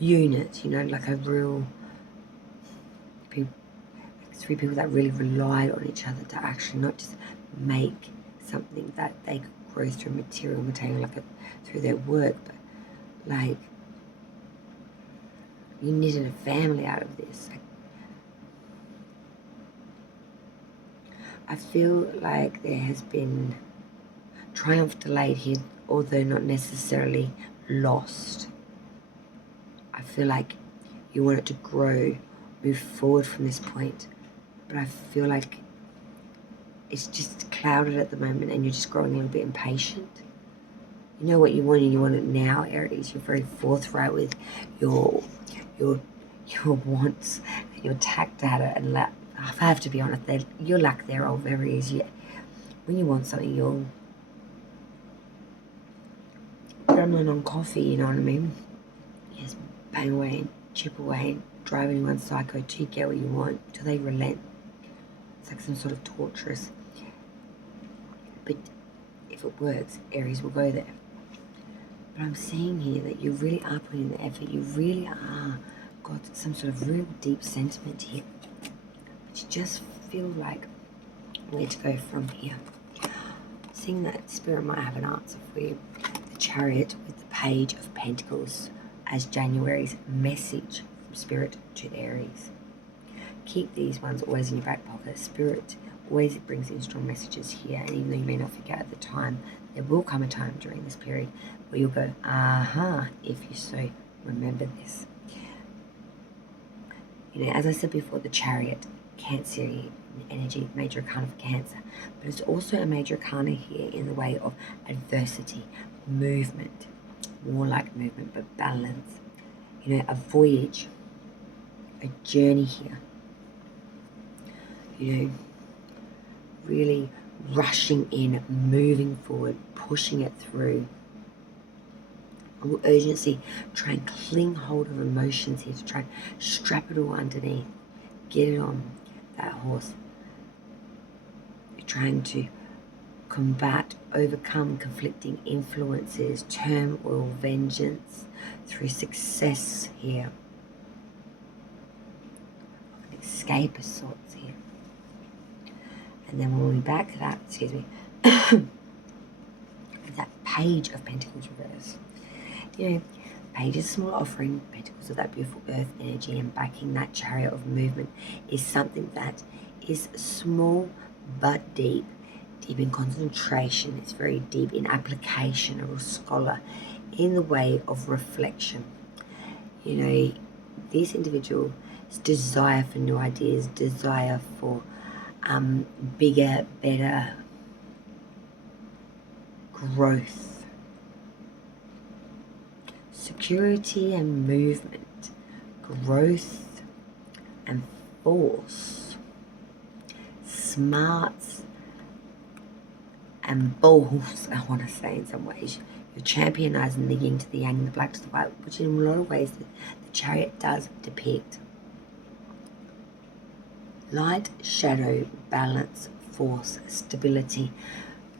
unit, you know, like a real three people that really relied on each other to actually not just make something that they could grow through material, like through their work, but like you knitted a family out of this. I feel like there has been triumph delayed here, although not necessarily lost. I feel like you want it to grow, move forward from this point, but I feel like it's just clouded at the moment and you're just growing a little bit impatient. You know what you want and you want it now, Aries. You're very forthright with your wants and your tact at it, and if I have to be honest, your lack thereof, Aries. When you want something, you'll gremlin on coffee, you know what I mean? Yes, bang away and chip away and drive anyone psycho till you get what you want, till they relent. It's like some sort of torturous. But if it works, Aries will go there. But I'm seeing here that you really are putting the effort. You really are got some sort of real deep sentiment here. But you just feel like where to go from here. Seeing that Spirit might have an answer for you. The Chariot with the Page of Pentacles as January's message from Spirit to Aries. Keep these ones always in your back pocket. Spirit always brings in strong messages here, and even though you may not forget at the time, there will come a time during this period where you'll go, aha, if you so remember this. You know, as I said before, the Chariot, Cancer energy, major arcana for Cancer, but it's also a major arcana here in the way of adversity, movement, more like movement, but balance. you know, a voyage, a journey here. You know, really rushing in, moving forward, pushing it through. Urgency, try and cling hold of emotions here, to try and strap it all underneath, get it on that horse. You're trying to combat, overcome conflicting influences, turmoil, vengeance through success here. An escape of sorts here. And then we'll be back to that, excuse me, that Page of Pentacles reverse. You know, Page is a small offering, Pentacles of that beautiful earth energy, and backing that Chariot of movement is something that is small but deep. Deep in concentration, it's very deep in application, a real scholar in the way of reflection. You know, this individual's desire for new ideas, desire for bigger, better growth, security and movement, growth and force, smarts and balls, I want to say in some ways. You're championizing the yin to the yang, the black to the white, which in a lot of ways the Chariot does depict. Light, shadow, balance, force, stability,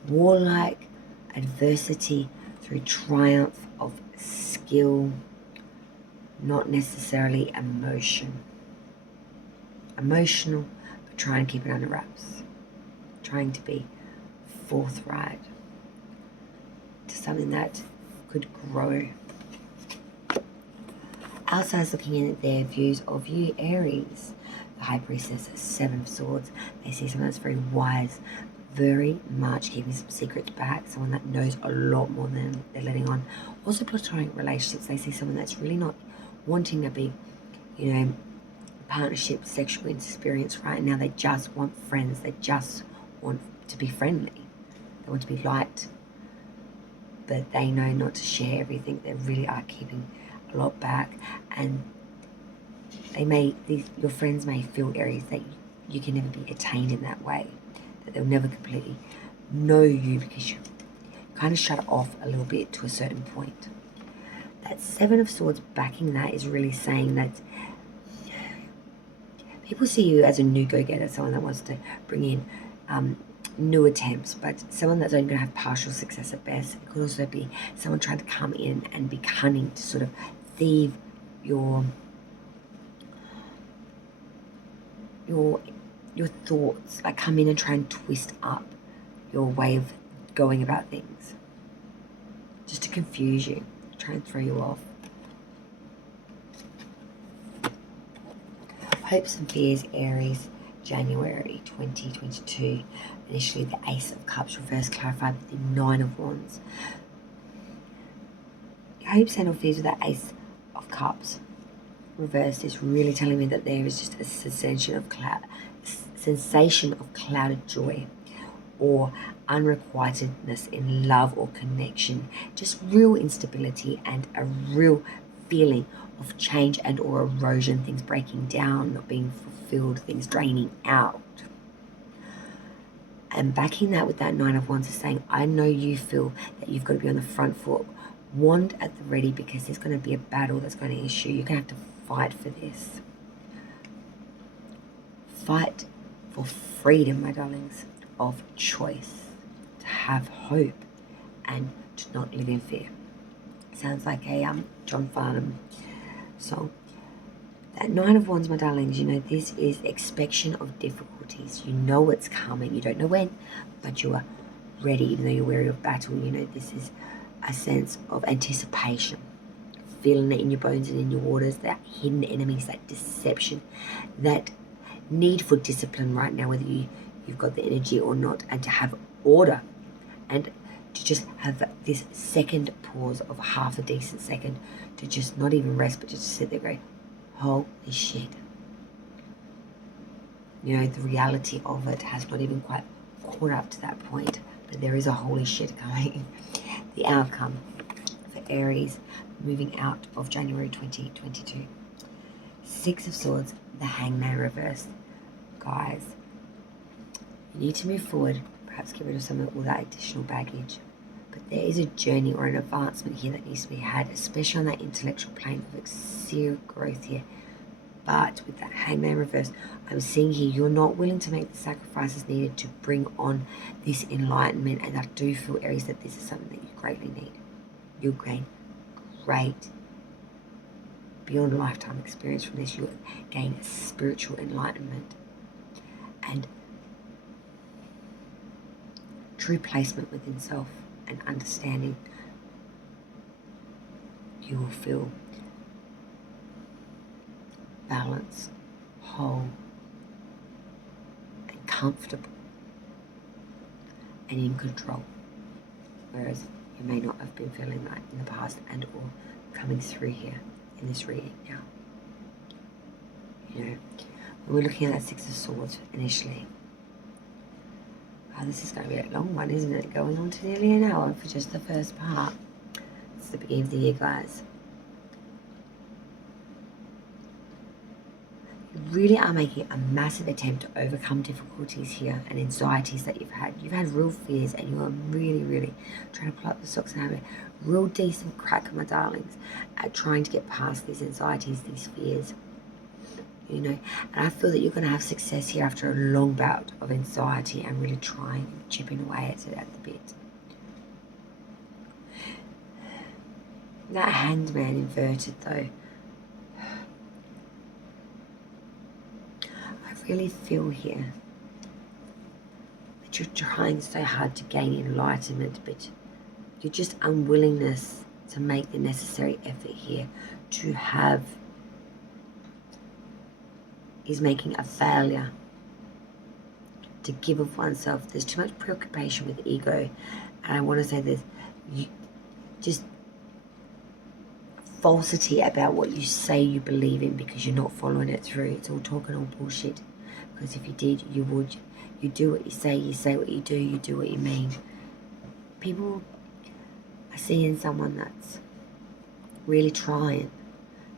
warlike, adversity through triumph of skill, not necessarily emotion. Emotional, but try and keep it under wraps. Trying to be forthright to something that could grow. Outsiders looking in at their views of you, Aries. The High Priestess, Seven of Swords. They see someone that's very wise, very much keeping some secrets back, someone that knows a lot more than they're letting on. Also platonic relationships, they see someone that's really not wanting a big, you know, partnership, sexual experience right now. They just want friends. They just want to be friendly. They want to be liked. But they know not to share everything. They really are keeping a lot back. And they may, your friends may feel, Aries, that you can never be attained in that way. That they'll never completely know you because you kind of shut off a little bit to a certain point. That Seven of Swords backing that is really saying that people see you as a new go-getter, someone that wants to bring in new attempts, but someone that's only going to have partial success at best. It could also be someone trying to come in and be cunning to sort of thieve your thoughts, like come in and try and twist up your way of going about things, just to confuse you, try and throw you off. Hopes and fears, Aries, January 2022. Initially the Ace of Cups reversed, clarified with the Nine of Wands. Your hopes and or fears with that Ace of Cups reversed is really telling me that there is just a sensation of clouded joy or unrequitedness in love or connection, just real instability and a real feeling of change and or erosion, things breaking down, not being fulfilled, things draining out. And backing that with that Nine of Wands is saying, I know you feel that you've got to be on the front foot, wand at the ready, because there's going to be a battle that's going to issue. You're going to have to fight for this. Fight for freedom, my darlings, of choice, to have hope and to not live in fear. Sounds like a John Farnham song. That Nine of Wands, my darlings, you know, this is expectation of difficulties. You know it's coming. You don't know when, but you are ready, even though you're weary of battle. You know, this is a sense of anticipation, feeling it in your bones and in your waters, that hidden enemies, that deception, that need for discipline right now, whether you've got the energy or not, and to have order and to just have this second pause of half a decent second to just not even rest, but just sit there going, holy shit. You know, the reality of it has not even quite caught up to that point, but there is a holy shit coming. The outcome for Aries, moving out of January 2022. Six of Swords, the Hangman reversed. Guys, you need to move forward, perhaps get rid of some of all that additional baggage. But there is a journey or an advancement here that needs to be had, especially on that intellectual plane of serious growth here. But with that Hangman reverse, I'm seeing here you're not willing to make the sacrifices needed to bring on this enlightenment. And I do feel, Aries, that this is something that you greatly need. You'll gain great, beyond a lifetime experience from this. You'll gain spiritual enlightenment and true placement within self and understanding. You will feel balanced, whole, and comfortable, and in control. Whereas you may not have been feeling that in the past, and or coming through here in this reading now. You know, when we're looking at that Six of Swords initially, this is going to be a long one, isn't it? Going on to nearly an hour for just the first part. It's the beginning of the year, guys. You really are making a massive attempt to overcome difficulties here and anxieties that you've had. You've had real fears, and you are really, really trying to pull up the socks and have a real decent crack, my darlings, at trying to get past these anxieties, these fears. You know, and I feel that you're going to have success here after a long bout of anxiety and really trying and chipping away at it at the bit. That Hanged Man inverted, though, I really feel here that you're trying so hard to gain enlightenment, but you're just unwillingness to make the necessary effort here to have is making a failure to give of oneself. There's too much preoccupation with ego, and I want to say this, just falsity about what you say you believe in because you're not following it through. It's all talk and all bullshit, because if you did, you would. You do what you say what you do what you mean. People are seeing someone that's really trying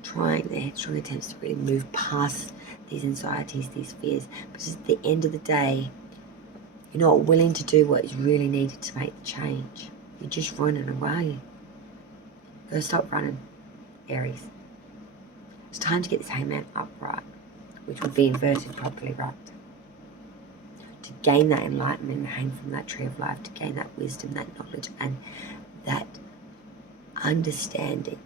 their headstrong attempts to really move past these anxieties, these fears, but at the end of the day, you're not willing to do what is really needed to make the change. You're just running away. Go stop running, Aries. It's time to get this Hangman upright, which would be inverted properly right. To gain that enlightenment and hang from that tree of life, to gain that wisdom, that knowledge, and that understanding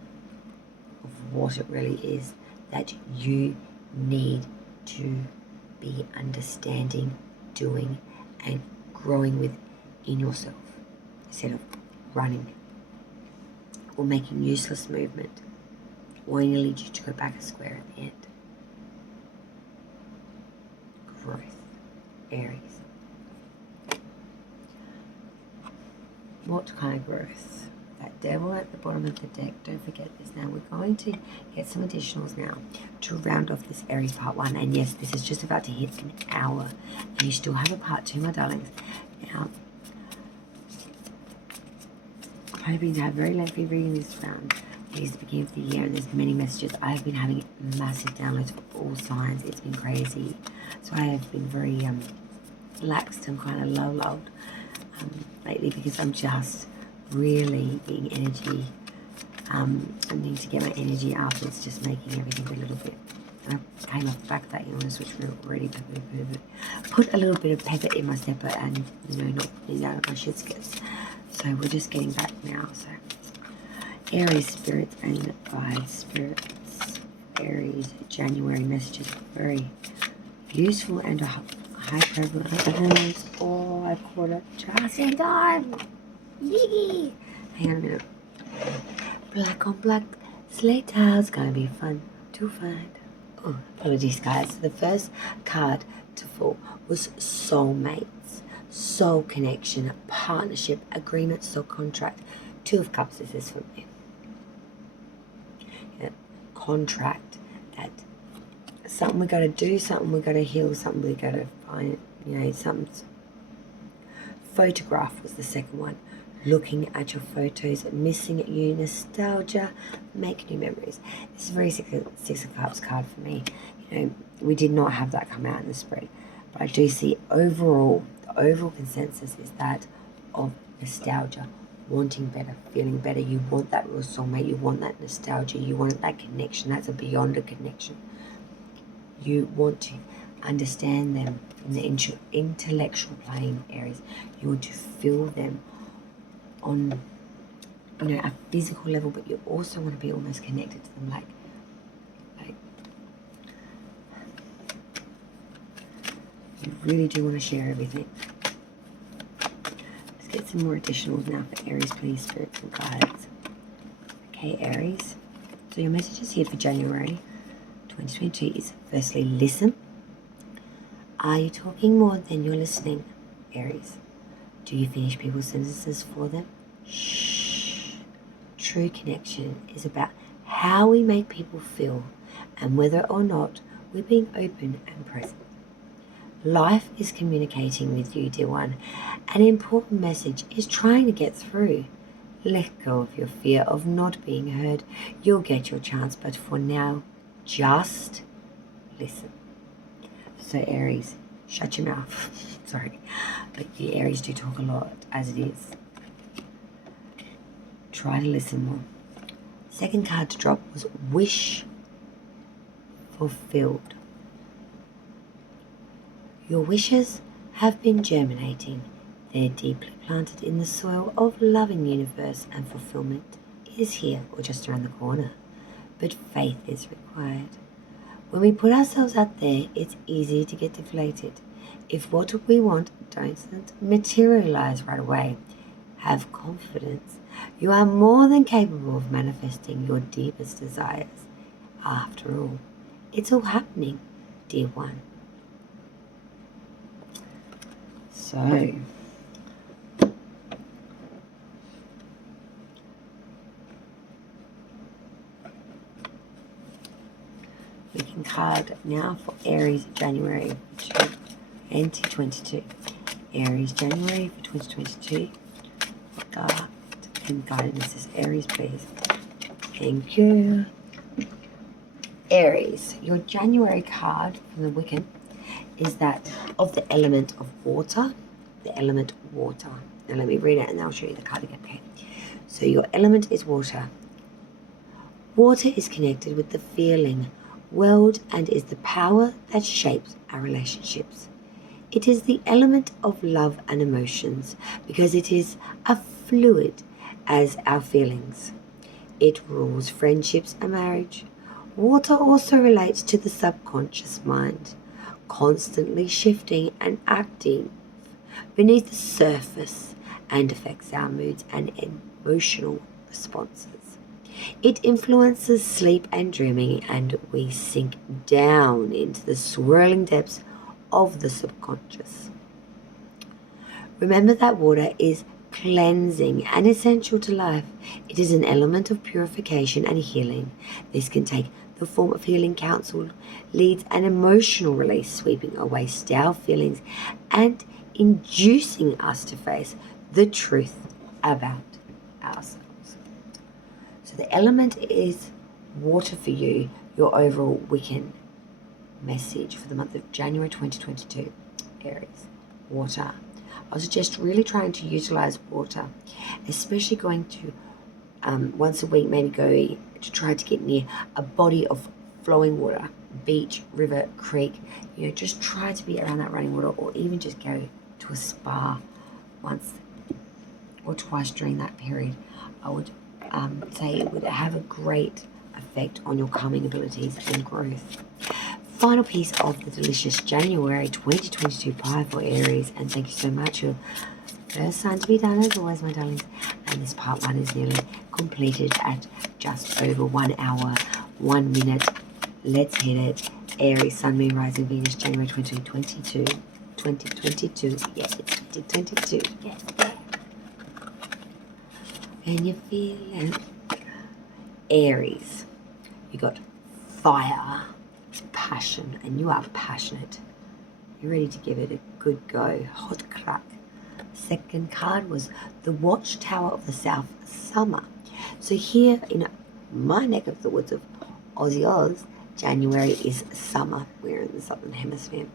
of what it really is that you need to be understanding, doing, and growing within yourself, instead of running or making useless movement, or only lead you to go back a square at the end. Growth, Aries. What kind of growth? That Devil at the bottom of the deck. Don't forget this. Now we're going to get some additionals now to round off this Aries part 1. And yes, this is just about to hit an hour, and you still have a part 2, my darlings. Now, I'm hoping to have very lengthy reading this round. It is the beginning of the year, and there's many messages. I have been having massive downloads for all signs. It's been crazy. So I have been very relaxed and kind of lulled lately, because I'm just really being energy. I need to get my energy up. It's just making everything a little bit. And I came off the back of that illness, which really put a little bit of pepper in my stepper, and not putting down my shit skips. So we're just getting back now. So Aries spirits and guide spirits. Aries January messages, very useful and a high prevalence. Oh, I caught it just in time. Yee! Hang on a minute. Black on black slate tiles, gonna be fun to find. Oh, apologies, guys. The first card to fall was soulmates, soul connection, partnership, agreement, soul contract. 2 of Cups, this is for me. Yeah, contract, that something we gotta do, something we gotta heal, something we gotta find, something. Photograph was the second one. looking at your photos, missing you, nostalgia, make new memories. This is a very Six of Cups card for me. You know, we did not have that come out in the spread, but I do see overall, the overall consensus is that of nostalgia, wanting better, feeling better. You want that real soulmate, you want that nostalgia, you want that connection. That's a beyond a connection. You want to understand them in the intellectual plane, Aries. You want to feel them on, you know, a physical level, but you also want to be almost connected to them, like you really do want to share everything. Let's get some more additionals now for Aries, please, spirits and guides. Okay, Aries. So your messages here for January 2022 is, firstly, listen. Are you talking more than you're listening, Aries? Do you finish people's sentences for them? Shh. True connection is about how we make people feel and whether or not we're being open and present. Life is communicating with you, dear one. An important message is trying to get through. Let go of your fear of not being heard. You'll get your chance, but for now, just listen. So Aries, shut your mouth. Sorry, but you Aries do talk a lot as it is. Try to listen more. Second card to drop was wish fulfilled. Your wishes have been germinating. They're deeply planted in the soil of loving universe, and fulfillment is here or just around the corner. But faith is required. When we put ourselves out there, it's easy to get deflated. If what we want doesn't materialize right away, have confidence. You are more than capable of manifesting your deepest desires. After all, it's all happening, dear one. So, we can card now for Aries, January 2022. Aries, January for 2022. God and guidance is Aries, please. Thank you. Aries, your January card from the Wiccan is that of the element of water. The element water. Now let me read it and I'll show you the card again. Okay. So your element is water. Water is connected with the feeling world and is the power that shapes our relationships. It is the element of love and emotions because it is a fluid as our feelings. It rules friendships and marriage. Water also relates to the subconscious mind, constantly shifting and acting beneath the surface, and affects our moods and emotional responses. It influences sleep and dreaming, and we sink down into the swirling depths of the subconscious. Remember that water is cleansing and essential to life. It is an element of purification and healing. This can take the form of healing counsel, leads an emotional release, sweeping away stale feelings and inducing us to face the truth about ourselves. So the element is water for you, your overall Wiccan message for the month of January 2022, Aries. Water. I would suggest really trying to utilize water, especially going to once a week, maybe go to try to get near a body of flowing water, beach, river, creek. You know, just try to be around that running water, or even just go to a spa once or twice during that period. I would say it would have a great effect on your calming abilities and growth. Final piece of the delicious January 2022 pie for Aries, and thank you so much. Your first sign to be done as always, my darlings, and this part 1 is nearly completed at just over 1 hour, 1 minute. Let's hit it. Aries, Sun, Moon, Rising, Venus, January 2022. 2022. Yes, it's 2022. Yes, yeah. And you feel it. Aries, you got fire, passion, and you are passionate. You're ready to give it a good go. Hot crack. Second card was the Watchtower of the South, summer. So here in my neck of the woods of Aussie Oz, January is summer. We're in the southern hemisphere,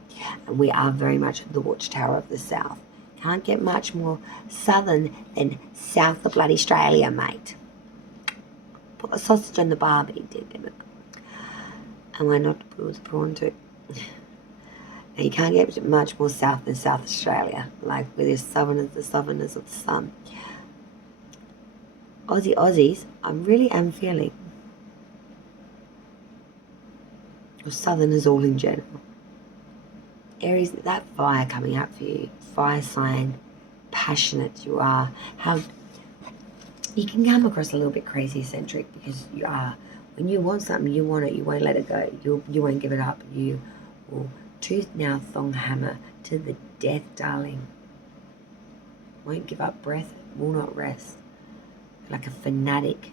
and we are very much the Watchtower of the South. Can't get much more southern than South of bloody Australia, mate. Put a sausage on the barbie, damn it. And why not put a prawn too? Now you can't get much more south than South Australia, like with your southerners, the southerners of the sun. Aussies, I really am feeling, or southerners all in general. Aries, that fire coming out for you, fire sign, passionate you are. How you can come across a little bit crazy eccentric, because you are. When you want something, you want it. You won't let it go. You won't give it up. You will tooth now thong hammer to the death, darling. Won't give up breath. Will not rest. Like a fanatic.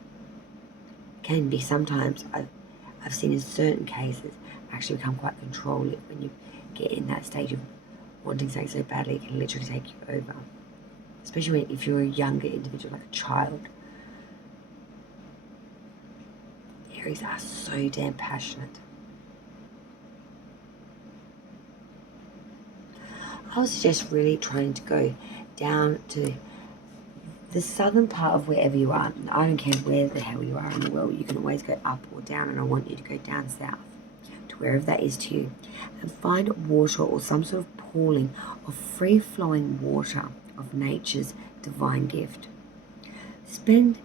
Can be sometimes. I've seen in certain cases actually become quite controlling when you get in that stage of wanting something so badly. It can literally take you over. Especially if you're a younger individual, like a child. Aries are so damn passionate. I was just really trying to go down to the southern part of wherever you are. I don't care where the hell you are in the world. You can always go up or down, and I want you to go down south to wherever that is to you, and find water or some sort of pooling of free-flowing water of nature's divine gift. Spend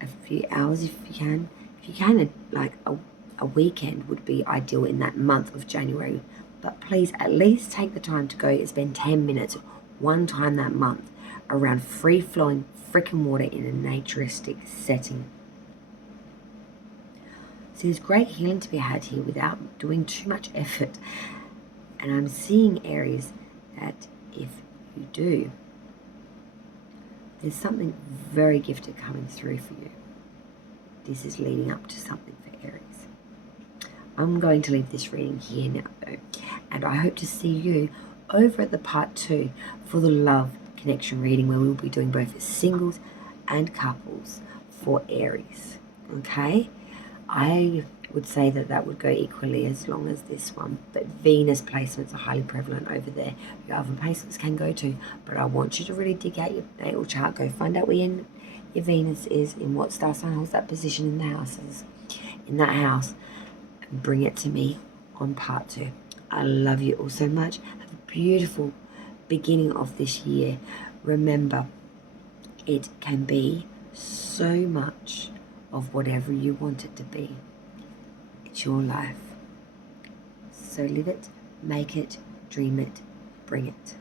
a few hours if you can. If you can, like a weekend would be ideal in that month of January. But please at least take the time to go and spend 10 minutes one time that month around free-flowing freaking water in a naturistic setting. So there's great healing to be had here without doing too much effort. And I'm seeing, Aries, that if you do, there's something very gifted coming through for you. This is leading up to something for Aries. I'm going to leave this reading here now, though, and I hope to see you over at the part 2 for the love connection reading, where we'll be doing both singles and couples for Aries. Okay? I would say that would go equally as long as this one, but Venus placements are highly prevalent over there. Your other placements can go too, but I want you to really dig out your natal chart. Go find out where your Venus is, in what star sign holds that position in the houses, in that house, and bring it to me on part 2. I love you all so much. Have a beautiful beginning of this year. Remember, it can be so much of whatever you want it to be. It's your life. So live it, make it, dream it, bring it.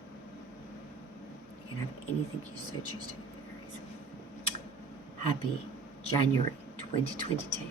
You can have anything you so choose to. Happy January 2022.